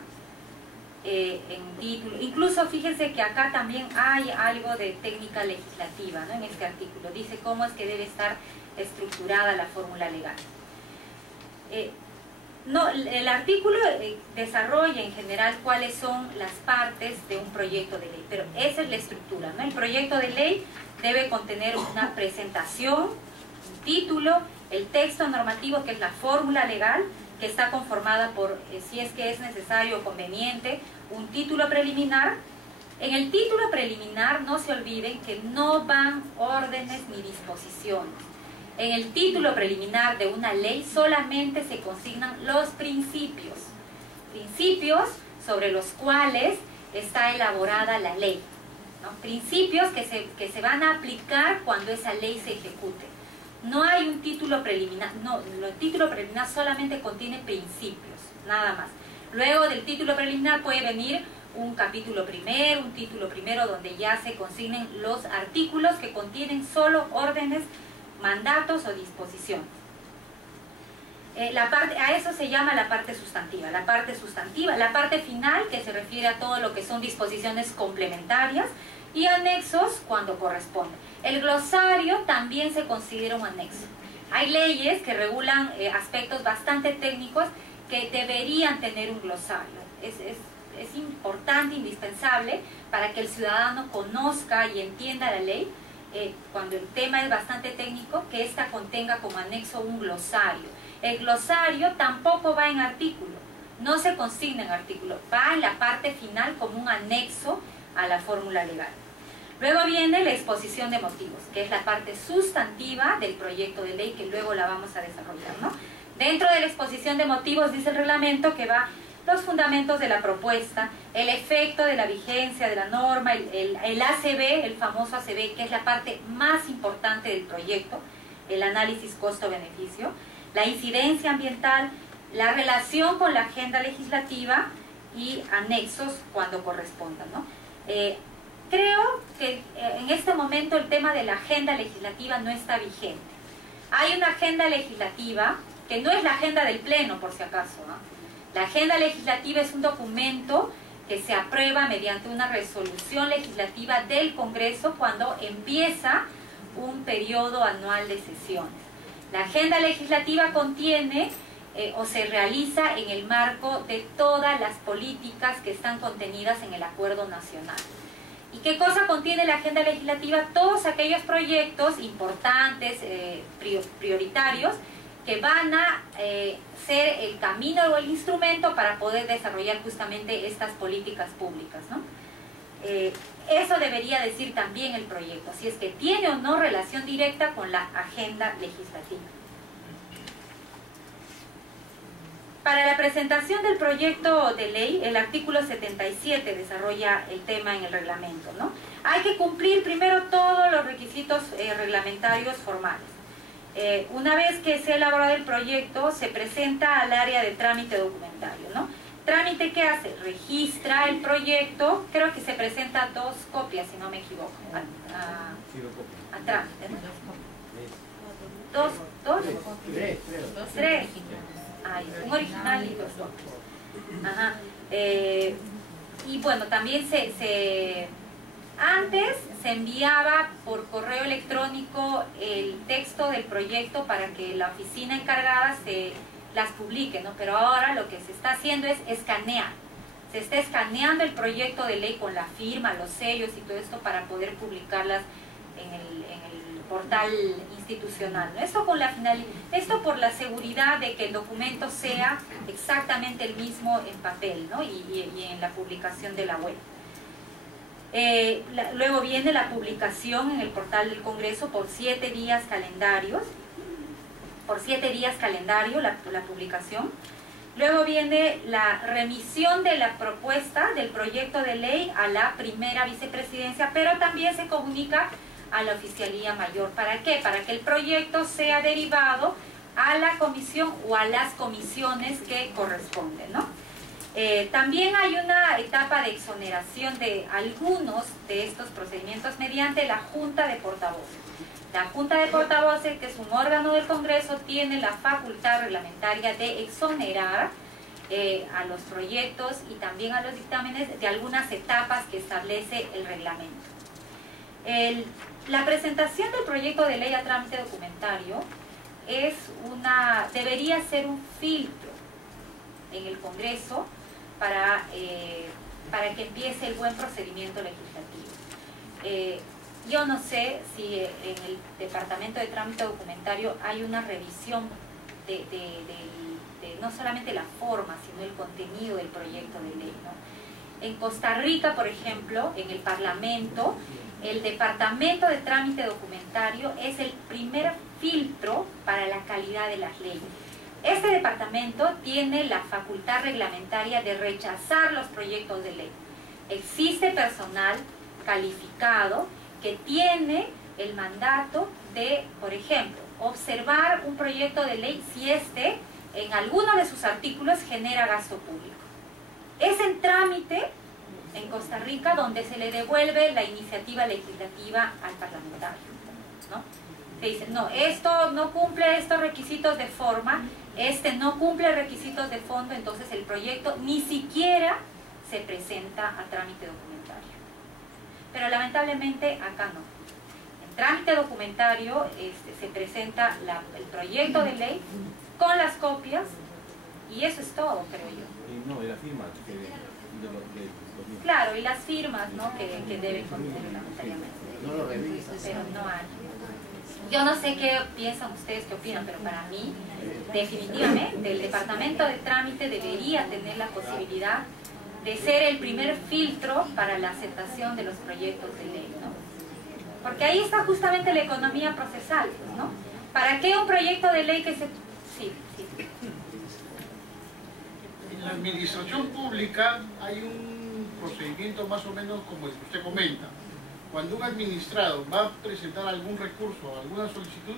en títulos. Incluso fíjense que acá también hay algo de técnica legislativa, ¿no? En este artículo dice cómo es que debe estar estructurada la fórmula legal. El artículo desarrolla en general cuáles son las partes de un proyecto de ley, pero esa es la estructura, ¿no? El proyecto de ley debe contener una presentación, un título, el texto normativo, que es la fórmula legal, que está conformada por, si es que es necesario o conveniente, un título preliminar. En el título preliminar no se olviden que no van órdenes ni disposiciones. En el título preliminar de una ley solamente se consignan los principios sobre los cuales está elaborada la ley, ¿no? Principios que se van a aplicar cuando esa ley se ejecute. No hay un título preliminar, no, el título preliminar solamente contiene principios, nada más. Luego del título preliminar puede venir un capítulo primero, un título primero donde ya se consignen los artículos que contienen solo órdenes, mandatos o disposiciones. A eso se llama la parte sustantiva. La parte final, que se refiere a todo lo que son disposiciones complementarias, y anexos cuando corresponde. El glosario también se considera un anexo. Hay leyes que regulan aspectos bastante técnicos que deberían tener un glosario. Es importante, indispensable, para que el ciudadano conozca y entienda la ley, cuando el tema es bastante técnico, que ésta contenga como anexo un glosario. El glosario tampoco va en artículo, no se consigna en artículo, va en la parte final como un anexo a la fórmula legal. Luego viene la exposición de motivos, que es la parte sustantiva del proyecto de ley, que luego la vamos a desarrollar, ¿no? Dentro de la exposición de motivos dice el reglamento que va los fundamentos de la propuesta, el efecto de la vigencia de la norma, el ACB, el famoso ACB, que es la parte más importante del proyecto, el análisis costo-beneficio, la incidencia ambiental, la relación con la agenda legislativa y anexos cuando correspondan, ¿no? Creo que en este momento el tema de la agenda legislativa no está vigente. Hay una agenda legislativa que no es la agenda del Pleno, por si acaso, ¿no? La agenda legislativa es un documento que se aprueba mediante una resolución legislativa del Congreso cuando empieza un periodo anual de sesiones. La agenda legislativa contiene o se realiza en el marco de todas las políticas que están contenidas en el Acuerdo Nacional. ¿Y qué cosa contiene la agenda legislativa? Todos aquellos proyectos importantes, prioritarios, que van a ser el camino o el instrumento para poder desarrollar justamente estas políticas públicas, ¿no? Eso debería decir también el proyecto, si es que tiene o no relación directa con la agenda legislativa. Para la presentación del proyecto de ley, el artículo 77 desarrolla el tema en el reglamento, ¿no? Hay que cumplir primero todos los requisitos reglamentarios formales. Una vez que se ha elaborado el proyecto, se presenta al área de trámite documentario, ¿no? ¿Trámite qué hace? Registra el proyecto, creo que se presenta 2 copias, si no me equivoco, a trámite, ¿no? Tres. Hay un original y 2 copias. Ajá. Y bueno, también se Antes se enviaba por correo electrónico el texto del proyecto para que la oficina encargada se las publique, ¿no? Pero ahora lo que se está haciendo es escanear. Se está escaneando el proyecto de ley con la firma, los sellos y todo esto para poder publicarlas en el portal institucional, ¿no? Esto por la seguridad de que el documento sea exactamente el mismo en papel, ¿no? y en la publicación de la web. Luego viene la publicación en el portal del Congreso por 7 días calendarios. Por 7 días calendario la publicación. Luego viene la remisión de la propuesta del proyecto de ley a la primera vicepresidencia, pero también se comunica a la oficialía mayor. ¿Para qué? Para que el proyecto sea derivado a la comisión o a las comisiones que corresponden, ¿no? También hay una etapa de exoneración de algunos de estos procedimientos mediante la Junta de Portavoces. La Junta de Portavoces, que es un órgano del Congreso, tiene la facultad reglamentaria de exonerar a los proyectos y también a los dictámenes de algunas etapas que establece el reglamento. La presentación del proyecto de ley a trámite documentario debería ser un filtro en el Congreso para que empiece el buen procedimiento legislativo. Yo no sé si en el Departamento de Trámite Documentario hay una revisión de no solamente la forma, sino el contenido del proyecto de ley, ¿no? En Costa Rica, por ejemplo, en el Parlamento, el Departamento de Trámite Documentario es el primer filtro para la calidad de las leyes. Este departamento tiene la facultad reglamentaria de rechazar los proyectos de ley. Existe personal calificado que tiene el mandato de, por ejemplo, observar un proyecto de ley si éste en alguno de sus artículos genera gasto público. Es en trámite en Costa Rica donde se le devuelve la iniciativa legislativa al parlamentario, ¿no? Se dice, no, esto no cumple estos requisitos de forma, este no cumple requisitos de fondo, entonces el proyecto ni siquiera se presenta a trámite documentario. Pero lamentablemente acá no. En trámite documentario se presenta el proyecto de ley con las copias y eso es todo, creo yo. No, y la firma. Claro, y las firmas, ¿no? que deben contener reglamentariamente. No lo revisas. Pero no hay. Yo no sé qué piensan ustedes, qué opinan, pero para mí, definitivamente, el Departamento de Trámite debería tener la posibilidad de ser el primer filtro para la aceptación de los proyectos de ley, ¿no? Porque ahí está justamente la economía procesal, ¿no? ¿Para qué un proyecto de ley que se... Sí. En la administración pública hay un procedimiento más o menos como el que usted comenta. Cuando un administrado va a presentar algún recurso o alguna solicitud,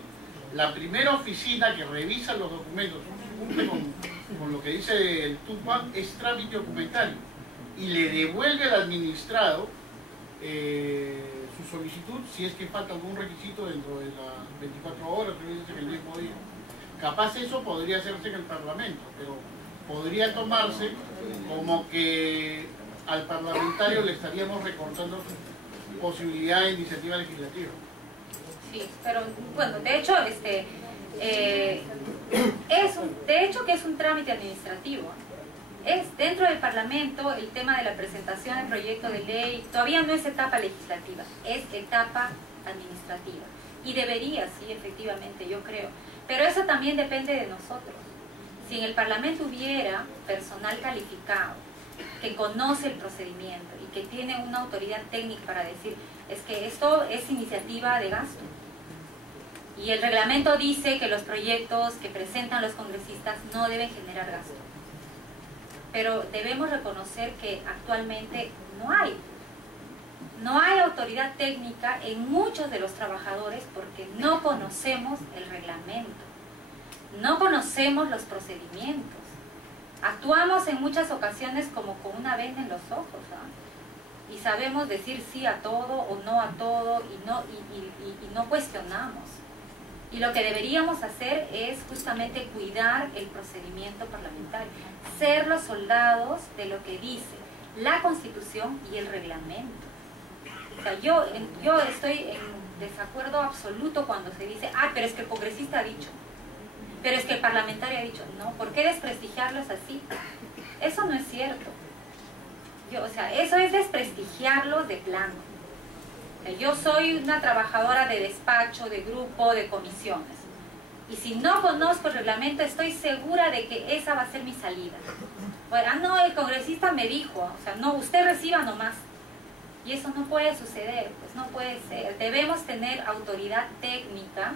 la primera oficina que revisa los documentos, cumple con lo que dice el TUPA, es trámite documentario y le devuelve al administrado su solicitud si es que falta algún requisito dentro de las 24 horas, en el mismo día. Capaz eso podría hacerse en el Parlamento, pero podría tomarse como que al parlamentario le estaríamos recortando posibilidad de iniciativa legislativa. Sí, pero bueno, de hecho, que es un trámite administrativo. Es dentro del Parlamento el tema de la presentación del proyecto de ley, todavía no es etapa legislativa, es etapa administrativa. Y debería, sí, efectivamente, yo creo. Pero eso también depende de nosotros. Si en el Parlamento hubiera personal calificado que conoce el procedimiento y que tiene una autoridad técnica para decir, es que esto es iniciativa de gasto. Y el reglamento dice que los proyectos que presentan los congresistas no deben generar gasto. Pero debemos reconocer que actualmente no hay autoridad técnica en muchos de los trabajadores porque no conocemos el reglamento, no conocemos los procedimientos. Actuamos en muchas ocasiones como con una venda en los ojos, ¿no? Y sabemos decir sí a todo o no a todo y no cuestionamos. Y lo que deberíamos hacer es justamente cuidar el procedimiento parlamentario, ser los soldados de lo que dice la Constitución y el reglamento. sea, yo estoy en desacuerdo absoluto cuando se dice, ah, pero es que el congresista ha dicho, pero es que el parlamentario ha dicho. No, ¿por qué desprestigiarlos así? Eso no es cierto. O sea, eso es desprestigiarlos de plano. O sea, yo soy una trabajadora de despacho, de grupo, de comisiones. Y si no conozco el reglamento, estoy segura de que esa va a ser mi salida. Bueno, no, el congresista me dijo, o sea, no, usted reciba nomás. Y eso no puede suceder, pues no puede ser. Debemos tener autoridad técnica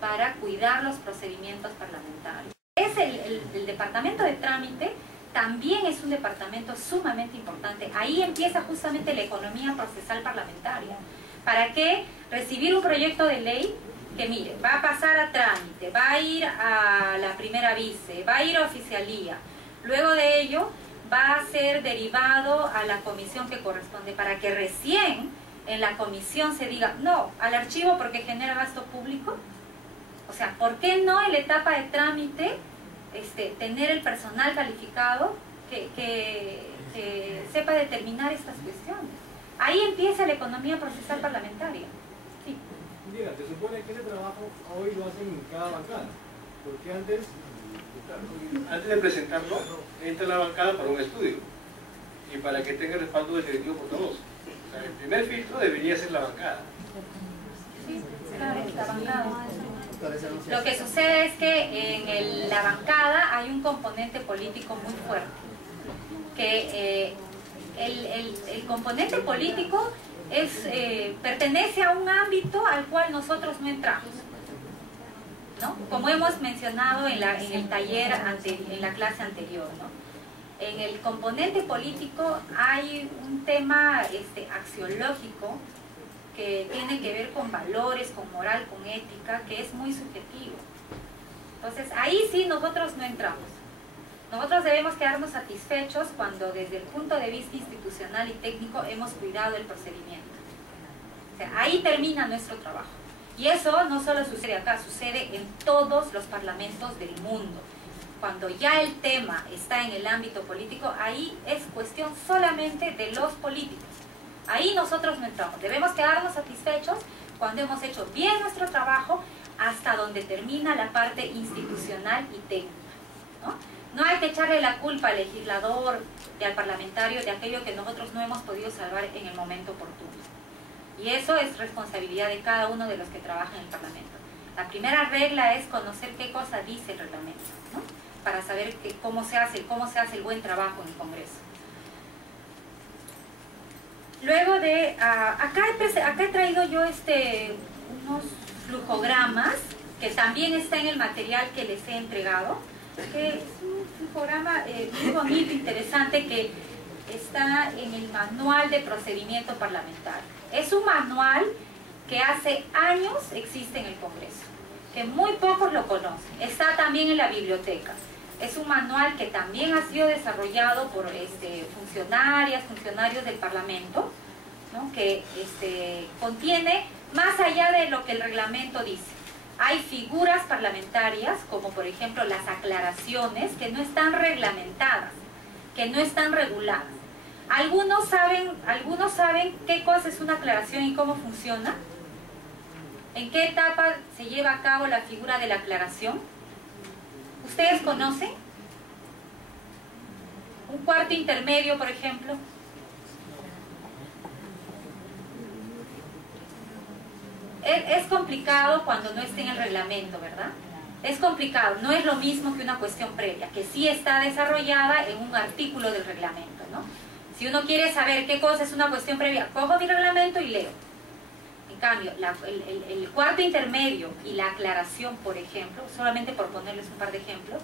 para cuidar los procedimientos parlamentarios. El departamento de trámite también es un departamento sumamente importante. Ahí empieza justamente la economía procesal parlamentaria. ¿Para qué? Recibir un proyecto de ley que, mire, va a pasar a trámite, va a ir a la primera vice, va a ir a oficialía. Luego de ello va a ser derivado a la comisión que corresponde, para que recién en la comisión se diga no al archivo porque genera gasto público. O sea, ¿por qué no en la etapa de trámite tener el personal calificado que sepa determinar estas cuestiones? Ahí empieza la economía procesal parlamentaria. Sí. Mira, se supone que ese trabajo hoy lo hacen en cada bancada, porque antes de presentarlo, entra la bancada para un estudio y para que tenga el respaldo del directivo portavoz. O sea, el primer filtro debería ser la bancada. Sí, claro, la bancada. Lo que sucede es que en la bancada hay un componente político muy fuerte, que el componente político pertenece a un ámbito al cual nosotros no entramos, ¿no? Como hemos mencionado en el taller, en la clase anterior, ¿no? En el componente político hay un tema axiológico que tiene que ver con valores, con moral, con ética, que es muy subjetivo. Entonces, ahí sí nosotros no entramos. Nosotros debemos quedarnos satisfechos cuando desde el punto de vista institucional y técnico hemos cuidado el procedimiento. O sea, ahí termina nuestro trabajo. Y eso no solo sucede acá, sucede en todos los parlamentos del mundo. Cuando ya el tema está en el ámbito político, ahí es cuestión solamente de los políticos. Ahí nosotros no entramos. Debemos quedarnos satisfechos cuando hemos hecho bien nuestro trabajo hasta donde termina la parte institucional y técnica, ¿no? No hay que echarle la culpa al legislador y al parlamentario de aquello que nosotros no hemos podido salvar en el momento oportuno. Y eso es responsabilidad de cada uno de los que trabajan en el Parlamento. La primera regla es conocer qué cosa dice el reglamento, ¿no? Para saber cómo se hace el buen trabajo en el Congreso. Luego de... acá he traído yo unos flujogramas que también está en el material que les he entregado, que es un flujograma muy bonito, interesante, que está en el Manual de Procedimiento Parlamentario. Es un manual que hace años existe en el Congreso, que muy pocos lo conocen. Está también en la biblioteca. Es un manual que también ha sido desarrollado por funcionarios del Parlamento, ¿no? Que contiene más allá de lo que el reglamento dice. Hay figuras parlamentarias, como por ejemplo las aclaraciones, que no están reglamentadas, que no están reguladas. ¿Algunos saben qué cosa es una aclaración y cómo funciona? ¿En qué etapa se lleva a cabo la figura de la aclaración? ¿Ustedes conocen? Un cuarto intermedio, por ejemplo. Es complicado cuando no esté en el reglamento, ¿verdad? Es complicado, no es lo mismo que una cuestión previa, que sí está desarrollada en un artículo del reglamento, ¿no? Si uno quiere saber qué cosa es una cuestión previa, cojo mi reglamento y leo. En cambio, el cuarto intermedio y la aclaración, por ejemplo, solamente por ponerles un par de ejemplos,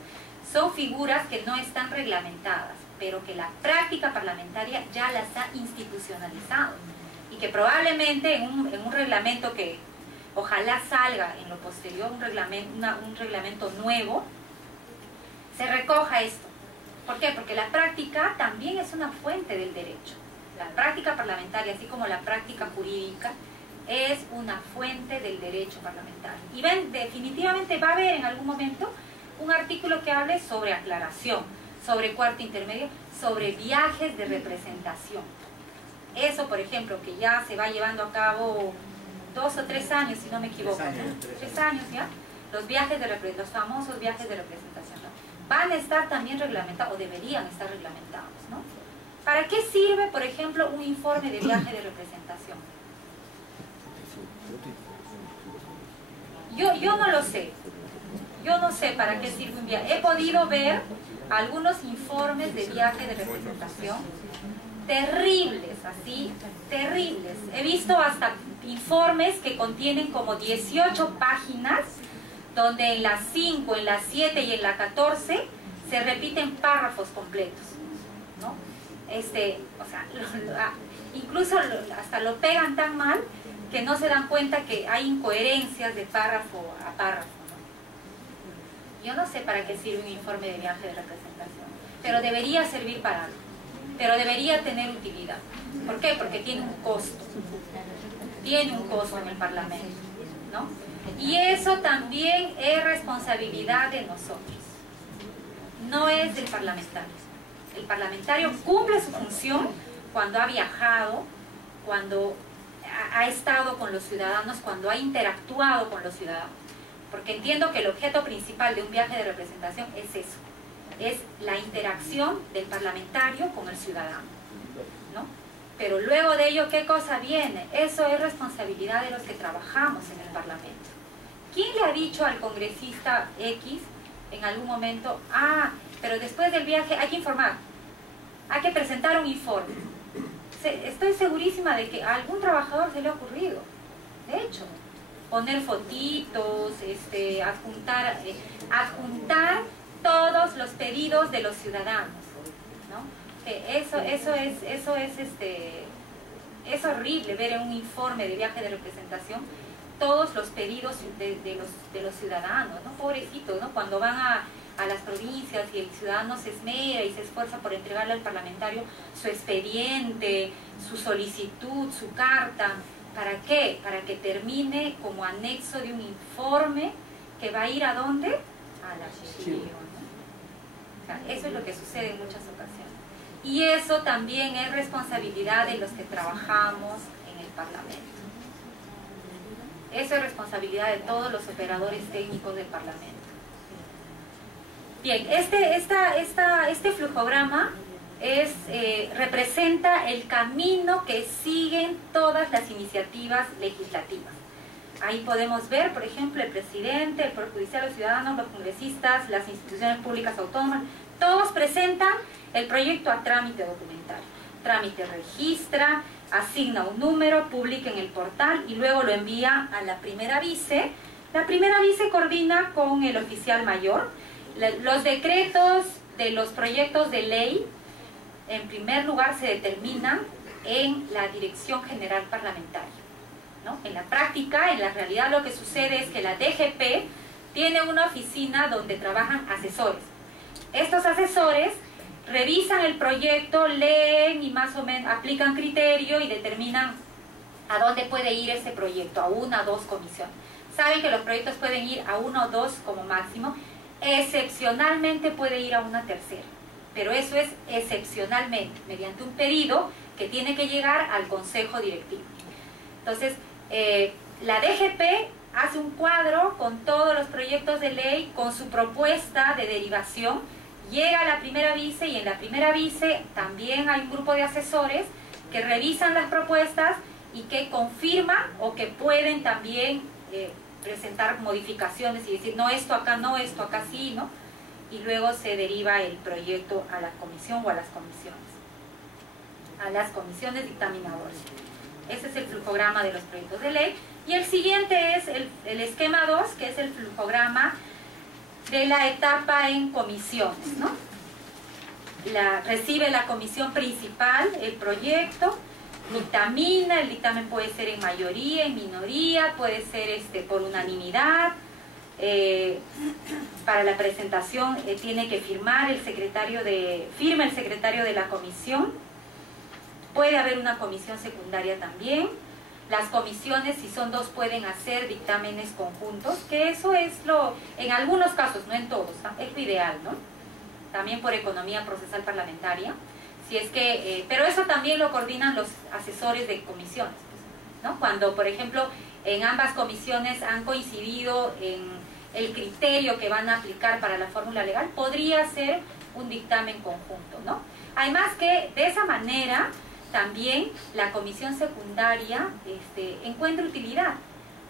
son figuras que no están reglamentadas, pero que la práctica parlamentaria ya las ha institucionalizado. Y que probablemente en un reglamento que ojalá salga en lo posterior, un reglamento nuevo, se recoja esto. ¿Por qué? Porque la práctica también es una fuente del derecho. La práctica parlamentaria, así como la práctica jurídica, es una fuente del derecho parlamentario. Y definitivamente va a haber en algún momento un artículo que hable sobre aclaración, sobre cuarto intermedio, sobre viajes de representación. Eso, por ejemplo, que ya se va llevando a cabo 2 o 3 años, si no me equivoco, 3 años ya, los famosos viajes de representación, ¿no? Van a estar también reglamentados, o deberían estar reglamentados, ¿no? ¿Para qué sirve, por ejemplo, un informe de viaje de representación? Yo no lo sé. Yo no sé para qué sirve un viaje. He podido ver algunos informes de viaje de representación terribles, así, terribles. He visto hasta informes que contienen como 18 páginas, donde en las 5, en las 7 y en la 14 se repiten párrafos completos, ¿no? O sea, incluso hasta lo pegan tan mal que no se dan cuenta que hay incoherencias de párrafo a párrafo, ¿no? Yo no sé para qué sirve un informe de viaje de representación, pero debería servir para algo, pero debería tener utilidad. ¿Por qué? Porque tiene un costo en el Parlamento, ¿no? Y eso también es responsabilidad de nosotros, no es del parlamentario. El parlamentario cumple su función cuando ha viajado, cuando ha estado con los ciudadanos, cuando ha interactuado con los ciudadanos. Porque entiendo que el objeto principal de un viaje de representación es eso, es la interacción del parlamentario con el ciudadano, ¿no? Pero luego de ello, ¿qué cosa viene? Eso es responsabilidad de los que trabajamos en el Parlamento. ¿Quién le ha dicho al congresista X en algún momento, pero después del viaje hay que informar, hay que presentar un informe? Estoy segurísima de que a algún trabajador se le ha ocurrido, de hecho, poner fotitos, adjuntar todos los pedidos de los ciudadanos, ¿no? Es horrible ver en un informe de viaje de representación todos los pedidos de los ciudadanos, ¿no? Pobrecitos, ¿no? Cuando van a las provincias y el ciudadano se esmera y se esfuerza por entregarle al parlamentario su expediente, su solicitud, su carta. ¿Para qué? Para que termine como anexo de un informe que va a ir ¿a dónde? Al archivo, ¿no? O sea, eso es lo que sucede en muchas ocasiones. Y eso también es responsabilidad de los que trabajamos en el Parlamento. Eso es responsabilidad de todos los operadores técnicos del Parlamento. Bien, este flujograma representa el camino que siguen todas las iniciativas legislativas. Ahí podemos ver, por ejemplo, el presidente, el Poder Judicial, los ciudadanos, los congresistas, las instituciones públicas autónomas, todos presentan el proyecto a trámite documentario. Trámite registra, asigna un número, publica en el portal y luego lo envía a la primera vice. La primera vice coordina con el oficial mayor. Los decretos de los proyectos de ley, en primer lugar, se determinan en la Dirección General Parlamentaria, ¿no? En la práctica, en la realidad, lo que sucede es que la DGP tiene una oficina donde trabajan asesores. Estos asesores revisan el proyecto, leen y más o menos aplican criterio y determinan a dónde puede ir ese proyecto, a 1 o 2 comisiones. Saben que los proyectos pueden ir a 1 o 2 como máximo. Excepcionalmente puede ir a una tercera, pero eso es excepcionalmente, mediante un pedido que tiene que llegar al Consejo Directivo. Entonces, la DGP hace un cuadro con todos los proyectos de ley, con su propuesta de derivación, llega a la primera vice y en la primera vice también hay un grupo de asesores que revisan las propuestas y que confirman o que pueden también presentar modificaciones y decir, no, esto acá no, esto acá sí, ¿no? Y luego se deriva el proyecto a la comisión o a las comisiones dictaminadoras. Ese es el flujograma de los proyectos de ley. Y el siguiente es el esquema 2, que es el flujograma de la etapa en comisiones, ¿no? Recibe la comisión principal el proyecto, dictamina, el dictamen puede ser en mayoría, en minoría, puede ser por unanimidad. Para la presentación tiene que firma el secretario de la comisión. Puede haber una comisión secundaria también. Las comisiones, si son 2, pueden hacer dictámenes conjuntos, que eso es en algunos casos, no en todos, ¿no? Es lo ideal, ¿no? También por economía procesal parlamentaria. Si es que, pero eso también lo coordinan los asesores de comisiones, ¿no? Cuando, por ejemplo, en ambas comisiones han coincidido en el criterio que van a aplicar para la fórmula legal, podría ser un dictamen conjunto, ¿no? Además que de esa manera también la comisión secundaria encuentra utilidad,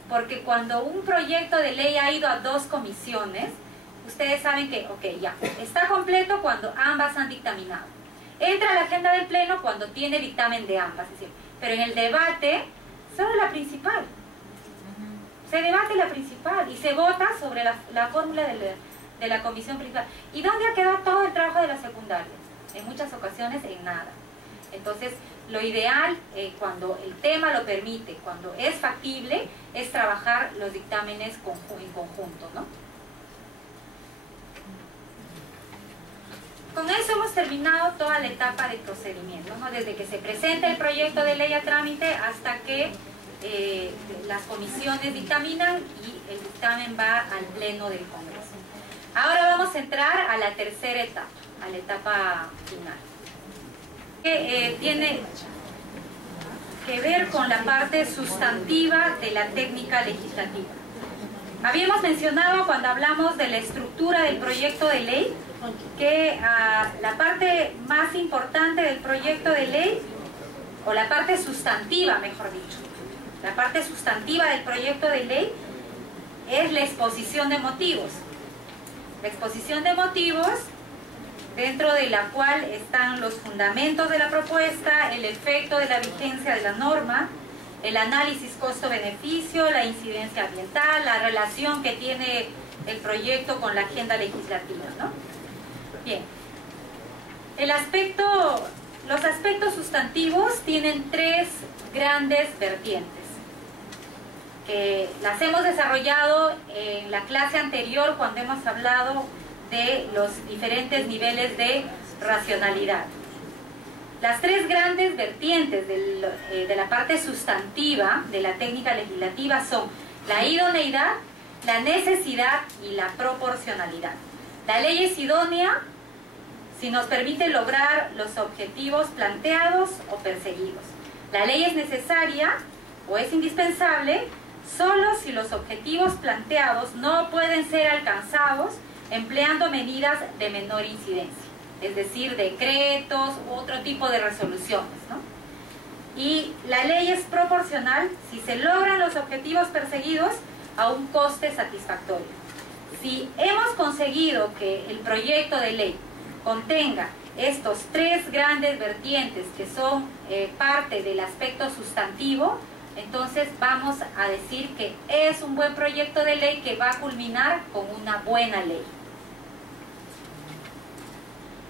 porque cuando un proyecto de ley ha ido a 2 comisiones, ustedes saben que, ok, ya, está completo cuando ambas han dictaminado. Entra a la agenda del pleno cuando tiene dictamen de ambas, es decir, pero en el debate, solo la principal. Se debate la principal y se vota sobre la fórmula de la comisión principal. ¿Y dónde ha quedado todo el trabajo de la secundaria? En muchas ocasiones en nada. Entonces, lo ideal, cuando el tema lo permite, cuando es factible, es trabajar los dictámenes en conjunto, ¿no? Con eso hemos terminado toda la etapa de procedimiento, ¿no? Desde que se presenta el proyecto de ley a trámite hasta que las comisiones dictaminan y el dictamen va al pleno del Congreso. Ahora vamos a entrar a la tercera etapa, a la etapa final, que tiene que ver con la parte sustantiva de la técnica legislativa. Habíamos mencionado cuando hablamos de la estructura del proyecto de ley que la parte más importante del proyecto de ley, o la parte sustantiva, mejor dicho, la parte sustantiva del proyecto de ley es la exposición de motivos. La exposición de motivos, dentro de la cual están los fundamentos de la propuesta, el efecto de la vigencia de la norma, el análisis costo-beneficio, la incidencia ambiental, la relación que tiene el proyecto con la agenda legislativa, ¿no? Bien, los aspectos sustantivos tienen 3 grandes vertientes, que las hemos desarrollado en la clase anterior cuando hemos hablado de los diferentes niveles de racionalidad. Las 3 grandes vertientes de la parte sustantiva de la técnica legislativa son la idoneidad, la necesidad y la proporcionalidad. La ley es idónea si nos permite lograr los objetivos planteados o perseguidos. La ley es necesaria o es indispensable solo si los objetivos planteados no pueden ser alcanzados empleando medidas de menor incidencia, es decir, decretos u otro tipo de resoluciones, ¿no? Y la ley es proporcional si se logran los objetivos perseguidos a un coste satisfactorio. Si hemos conseguido que el proyecto de ley contenga estos 3 grandes vertientes que son parte del aspecto sustantivo, entonces vamos a decir que es un buen proyecto de ley que va a culminar con una buena ley.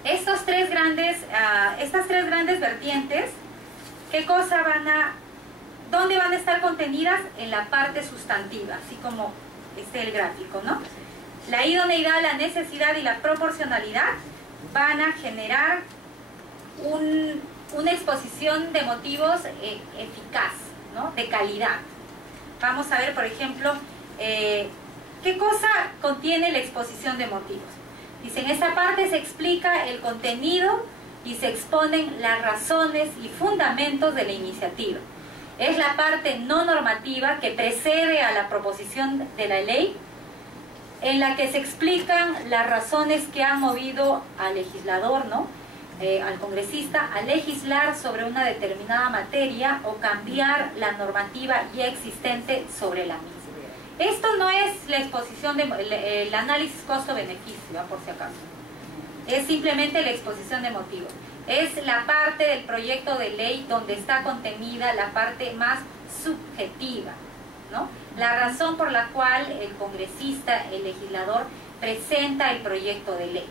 Estas 3 grandes vertientes, ¿dónde van a estar contenidas? En la parte sustantiva, así como el gráfico, ¿no? La idoneidad, la necesidad y la proporcionalidad van a generar una exposición de motivos eficaz, ¿no? De calidad. Vamos a ver, por ejemplo, ¿qué cosa contiene la exposición de motivos? Dice, en esta parte se explica el contenido y se exponen las razones y fundamentos de la iniciativa. Es la parte no normativa que precede a la proposición de la ley, en la que se explican las razones que han movido al legislador, ¿no? Al congresista, a legislar sobre una determinada materia o cambiar la normativa ya existente sobre la misma. Esto no es la exposición, el análisis costo-beneficio, por si acaso. Es simplemente la exposición de motivos. Es la parte del proyecto de ley donde está contenida la parte más subjetiva, ¿no? La razón por la cual el congresista, el legislador, presenta el proyecto de ley.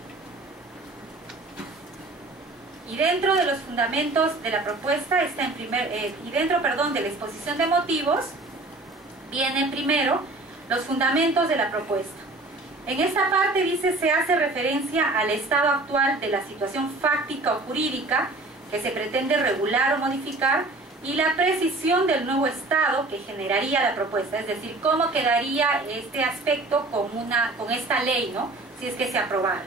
Y dentro de los fundamentos de la propuesta está de la exposición de motivos, vienen primero los fundamentos de la propuesta. En esta parte dice, se hace referencia al estado actual de la situación fáctica o jurídica que se pretende regular o modificar y la precisión del nuevo estado que generaría la propuesta, es decir, cómo quedaría este aspecto con esta ley, ¿no? Si es que se aprobara.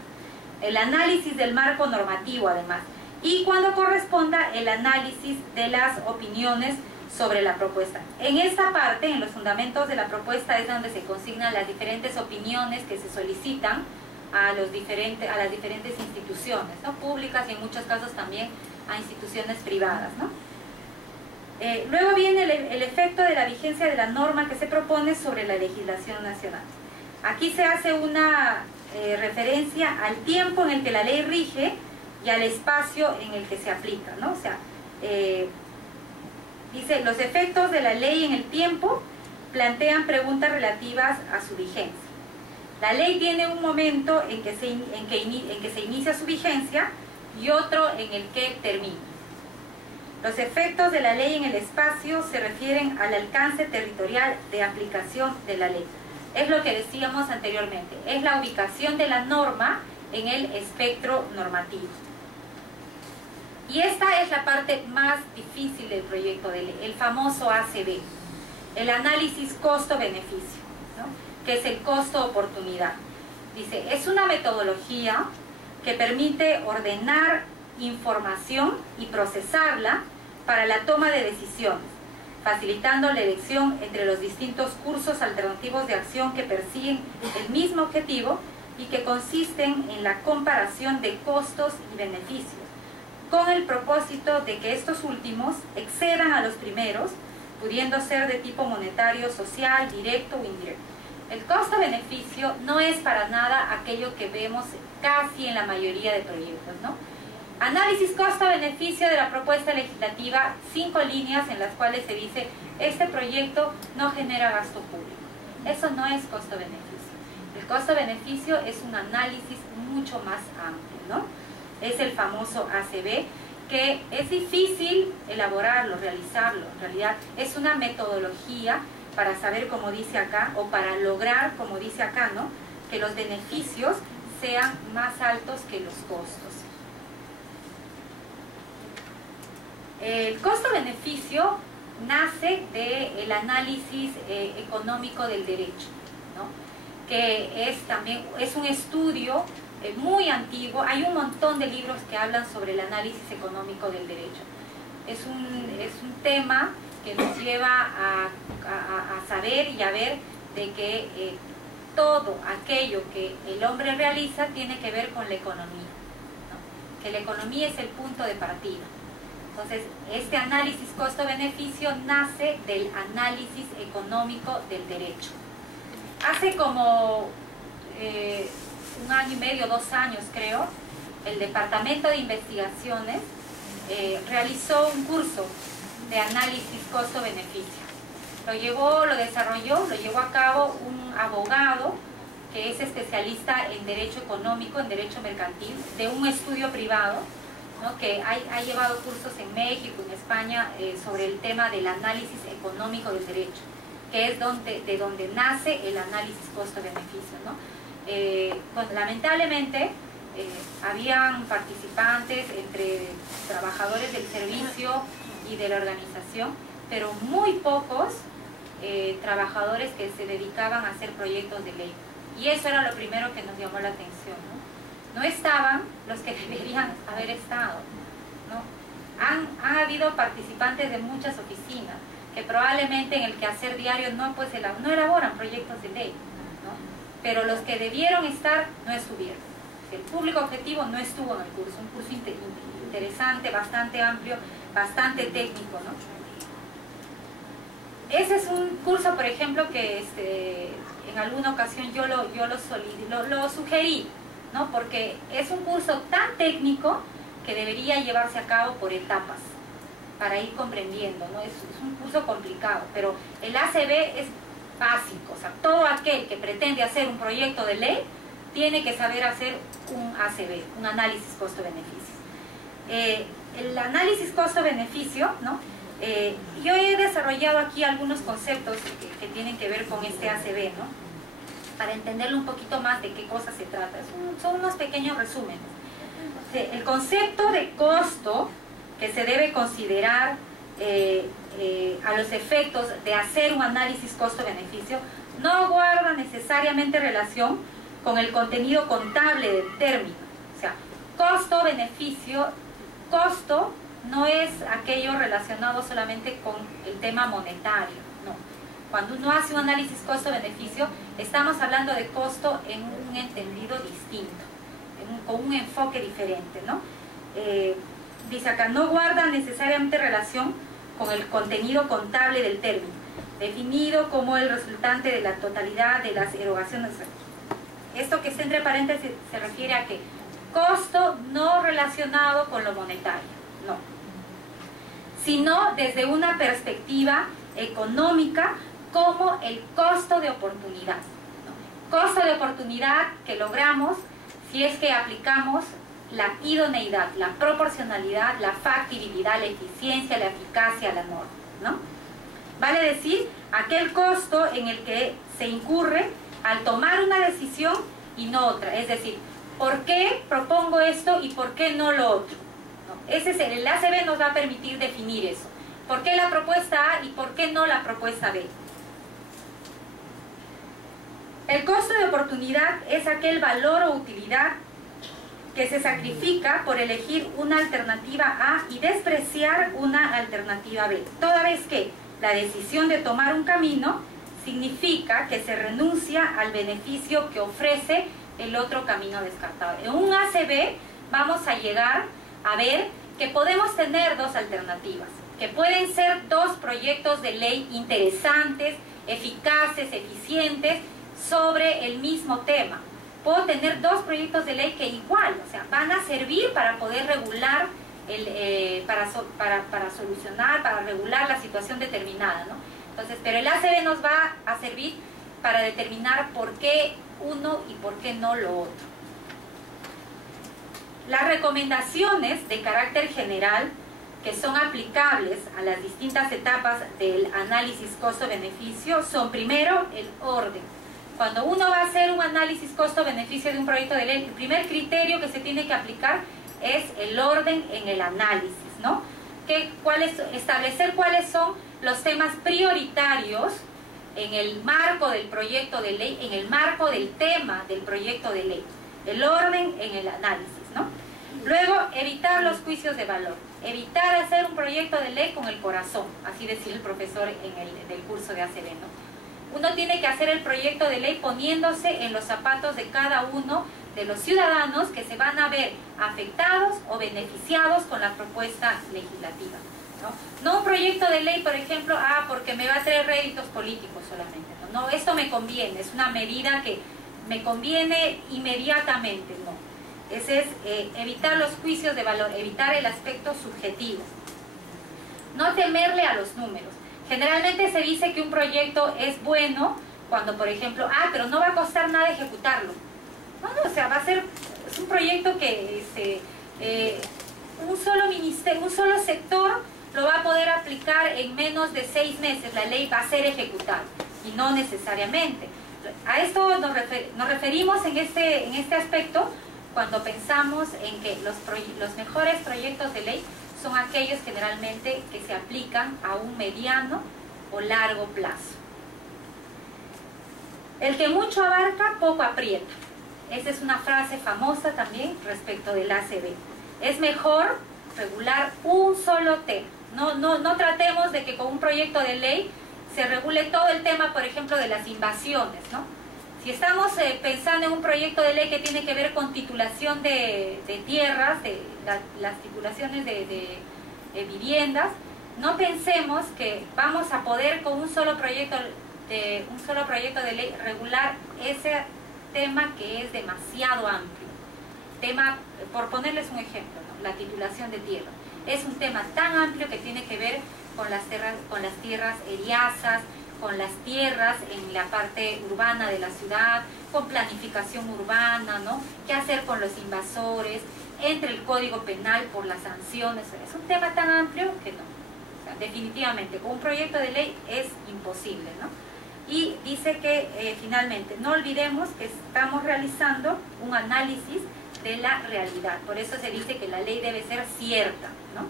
El análisis del marco normativo, además, y cuando corresponda el análisis de las opiniones sobre la propuesta. En esta parte, en los fundamentos de la propuesta, es donde se consignan las diferentes opiniones que se solicitan a las diferentes instituciones, ¿no?, públicas, y en muchos casos también a instituciones privadas, ¿no? Luego viene el efecto de la vigencia de la norma que se propone sobre la legislación nacional. Aquí se hace una referencia al tiempo en el que la ley rige y al espacio en el que se aplica, ¿no? O sea, dice, los efectos de la ley en el tiempo plantean preguntas relativas a su vigencia. La ley tiene un momento en que se inicia su vigencia y otro en el que termina. Los efectos de la ley en el espacio se refieren al alcance territorial de aplicación de la ley. Es lo que decíamos anteriormente, es la ubicación de la norma en el espectro normativo. Y esta es la parte más difícil del proyecto de ley, el famoso ACB, el análisis costo-beneficio, ¿no?, que es el costo-oportunidad. Dice, es una metodología que permite ordenar información y procesarla para la toma de decisiones, facilitando la elección entre los distintos cursos alternativos de acción que persiguen el mismo objetivo y que consisten en la comparación de costos y beneficios, con el propósito de que estos últimos excedan a los primeros, pudiendo ser de tipo monetario, social, directo o indirecto. El costo-beneficio no es para nada aquello que vemos casi en la mayoría de proyectos, ¿no? Análisis costo-beneficio de la propuesta legislativa, 5 líneas en las cuales se dice, este proyecto no genera gasto público. Eso no es costo-beneficio. El costo-beneficio es un análisis mucho más amplio, ¿no? Es el famoso ACB, que es difícil elaborarlo, realizarlo. En realidad es una metodología para saber, como dice acá, o para lograr, como dice acá, ¿no?, que los beneficios sean más altos que los costos. El costo-beneficio nace del análisis económico del derecho, ¿no?, que es un estudio muy antiguo. Hay un montón de libros que hablan sobre el análisis económico del derecho. Es un tema que nos lleva a saber y a ver de que todo aquello que el hombre realiza tiene que ver con la economía, ¿no?, que la economía es el punto de partida. Entonces, este análisis costo-beneficio nace del análisis económico del derecho. Hace como 1 año y medio, 2 años creo, el Departamento de Investigaciones realizó un curso de análisis costo-beneficio. Lo desarrolló, lo llevó a cabo un abogado que es especialista en derecho económico, en derecho mercantil, de un estudio privado, ¿no?, que ha llevado cursos en México, en España, sobre el tema del análisis económico del derecho, que es de donde nace el análisis costo-beneficio, ¿no? Bueno, lamentablemente habían participantes entre trabajadores del servicio y de la organización, pero muy pocos trabajadores que se dedicaban a hacer proyectos de ley. Y eso era lo primero que nos llamó la atención, ¿no? No estaban los que deberían haber estado, ¿no? Han habido participantes de muchas oficinas que probablemente en el quehacer diario no elaboran proyectos de ley, ¿no?, pero los que debieron estar no estuvieron. El público objetivo no estuvo en el curso, un curso interesante, bastante amplio, bastante técnico, ¿no? Ese es un curso, por ejemplo, que en alguna ocasión yo lo sugerí, ¿no?, porque es un curso tan técnico que debería llevarse a cabo por etapas para ir comprendiendo, ¿no? Es un curso complicado, pero el ACB es básico. O sea, todo aquel que pretende hacer un proyecto de ley tiene que saber hacer un ACB, un análisis costo-beneficio. El análisis costo-beneficio, ¿no?, yo he desarrollado aquí algunos conceptos que tienen que ver con este ACB, ¿no?, para entenderlo un poquito más de qué cosa se trata. Son unos pequeños resúmenes. El concepto de costo que se debe considerar a los efectos de hacer un análisis costo-beneficio no guarda necesariamente relación con el contenido contable del término. O sea, costo-beneficio costo no es aquello relacionado solamente con el tema monetario, no. Cuando uno hace un análisis costo-beneficio, estamos hablando de costo en un entendido distinto, con un enfoque diferente, ¿no? Dice acá, no guarda necesariamente relación con el contenido contable del término, definido como el resultante de la totalidad de las erogaciones. Esto que está entre paréntesis se refiere a que costo no relacionado con lo monetario, no, sino desde una perspectiva económica como el costo de oportunidad, ¿no? Costo de oportunidad que logramos si es que aplicamos la idoneidad, la proporcionalidad, la factibilidad, la eficiencia, la eficacia, la norma, ¿no? Vale decir, aquel costo en el que se incurre al tomar una decisión y no otra. Es decir, ¿por qué propongo esto y por qué no lo otro? ¿No? Ese es el ACB nos va a permitir definir eso. ¿Por qué la propuesta A y por qué no la propuesta B? El costo de oportunidad es aquel valor o utilidad que se sacrifica por elegir una alternativa A y despreciar una alternativa B. Toda vez que la decisión de tomar un camino significa que se renuncia al beneficio que ofrece el otro camino descartado. En un ACB vamos a llegar a ver que podemos tener dos alternativas, que pueden ser dos proyectos de ley interesantes, eficaces, eficientes, sobre el mismo tema. Puedo tener dos proyectos de ley que igual, o sea, van a servir para poder regular, para solucionar, para regular la situación determinada, ¿no? Entonces, pero el ACB nos va a servir para determinar por qué uno y por qué no lo otro. Las recomendaciones de carácter general que son aplicables a las distintas etapas del análisis costo-beneficio son, primero, el orden. Cuando uno va a hacer un análisis costo-beneficio de un proyecto de ley, el primer criterio que se tiene que aplicar es el orden en el análisis, ¿no? Establecer cuáles son los temas prioritarios en el marco del proyecto de ley, en el marco del tema del proyecto de ley. El orden en el análisis, ¿no? Luego, evitar los juicios de valor. Evitar hacer un proyecto de ley con el corazón, así decía el profesor del curso de ACB, ¿no? Uno tiene que hacer el proyecto de ley poniéndose en los zapatos de cada uno de los ciudadanos que se van a ver afectados o beneficiados con la propuesta legislativa, ¿no? No un proyecto de ley, por ejemplo, porque me va a traer réditos políticos solamente, ¿no? No, esto me conviene, es una medida que me conviene inmediatamente, no. Ese es evitar los juicios de valor, evitar el aspecto subjetivo. No temerle a los números. Generalmente se dice que un proyecto es bueno cuando, por ejemplo, pero no va a costar nada ejecutarlo. No, o sea, va a ser es un proyecto que un solo sector lo va a poder aplicar en menos de 6 meses. La ley va a ser ejecutada y no necesariamente. A esto nos referimos en este aspecto cuando pensamos en que los mejores proyectos de ley son aquellos generalmente que se aplican a un mediano o largo plazo. El que mucho abarca, poco aprieta. Esa es una frase famosa también respecto del ACB. Es mejor regular un solo tema. No tratemos de que con un proyecto de ley se regule todo el tema, por ejemplo, de las invasiones, ¿no? Si estamos pensando en un proyecto de ley que tiene que ver con titulación de tierras, las titulaciones de viviendas, no pensemos que vamos a poder con un solo proyecto de ley regular ese tema que es demasiado amplio. Por ponerles un ejemplo, ¿no? La titulación de tierra. Es un tema tan amplio que tiene que ver con las tierras eriazas, con las tierras en la parte urbana de la ciudad, con planificación urbana, ¿no? ¿Qué hacer con los invasores? Entre el Código Penal por las sanciones. Es un tema tan amplio que no. O sea, definitivamente, con un proyecto de ley es imposible, ¿no? Y dice que finalmente, no olvidemos que estamos realizando un análisis de la realidad. Por eso se dice que la ley debe ser cierta, ¿no?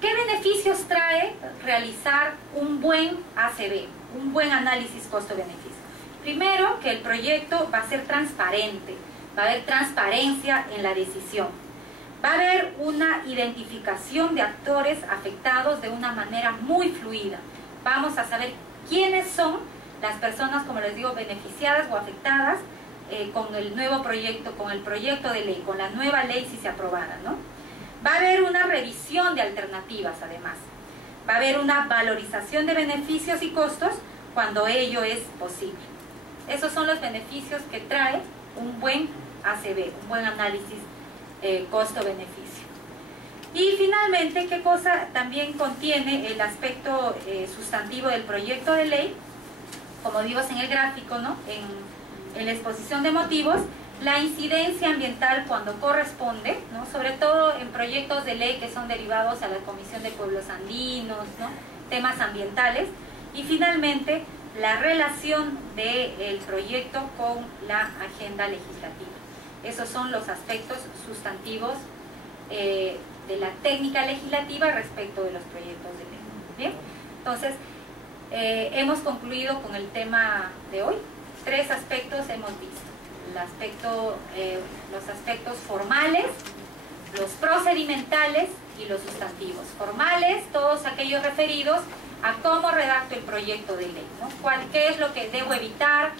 ¿Qué beneficios trae realizar un buen ACB, un buen análisis costo-beneficio? Primero, que el proyecto va a ser transparente, va a haber transparencia en la decisión. Va a haber una identificación de actores afectados de una manera muy fluida. Vamos a saber quiénes son las personas, como les digo, beneficiadas o afectadas con el nuevo proyecto, con el proyecto de ley, con la nueva ley si se aprobara, ¿no? Va a haber una revisión de alternativas, además. Va a haber una valorización de beneficios y costos cuando ello es posible. Esos son los beneficios que trae un buen ACB, un buen análisis costo-beneficio. Y finalmente, ¿qué cosa también contiene el aspecto sustantivo del proyecto de ley? Como vimos en el gráfico, ¿no? En la exposición de motivos, la incidencia ambiental cuando corresponde, ¿no? Sobre todo en proyectos de ley que son derivados a la Comisión de Pueblos Andinos, ¿no? Temas ambientales. Y finalmente, la relación del proyecto con la agenda legislativa. Esos son los aspectos sustantivos de la técnica legislativa respecto de los proyectos de ley. ¿Bien? Entonces, hemos concluido con el tema de hoy. 3 aspectos hemos visto. Los aspectos formales, los procedimentales y los sustantivos. Formales, todos aquellos referidos a cómo redacto el proyecto de ley, ¿no? ¿Qué es lo que debo evitar?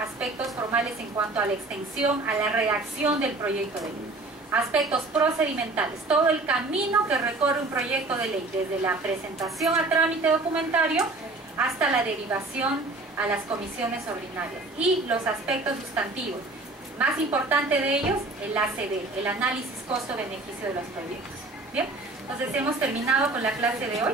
Aspectos formales en cuanto a la extensión, a la redacción del proyecto de ley. Aspectos procedimentales, todo el camino que recorre un proyecto de ley, desde la presentación a trámite documentario hasta la derivación a las comisiones ordinarias. Y los aspectos sustantivos, más importante de ellos, el ACB, el análisis costo-beneficio de los proyectos. Bien, entonces hemos terminado con la clase de hoy.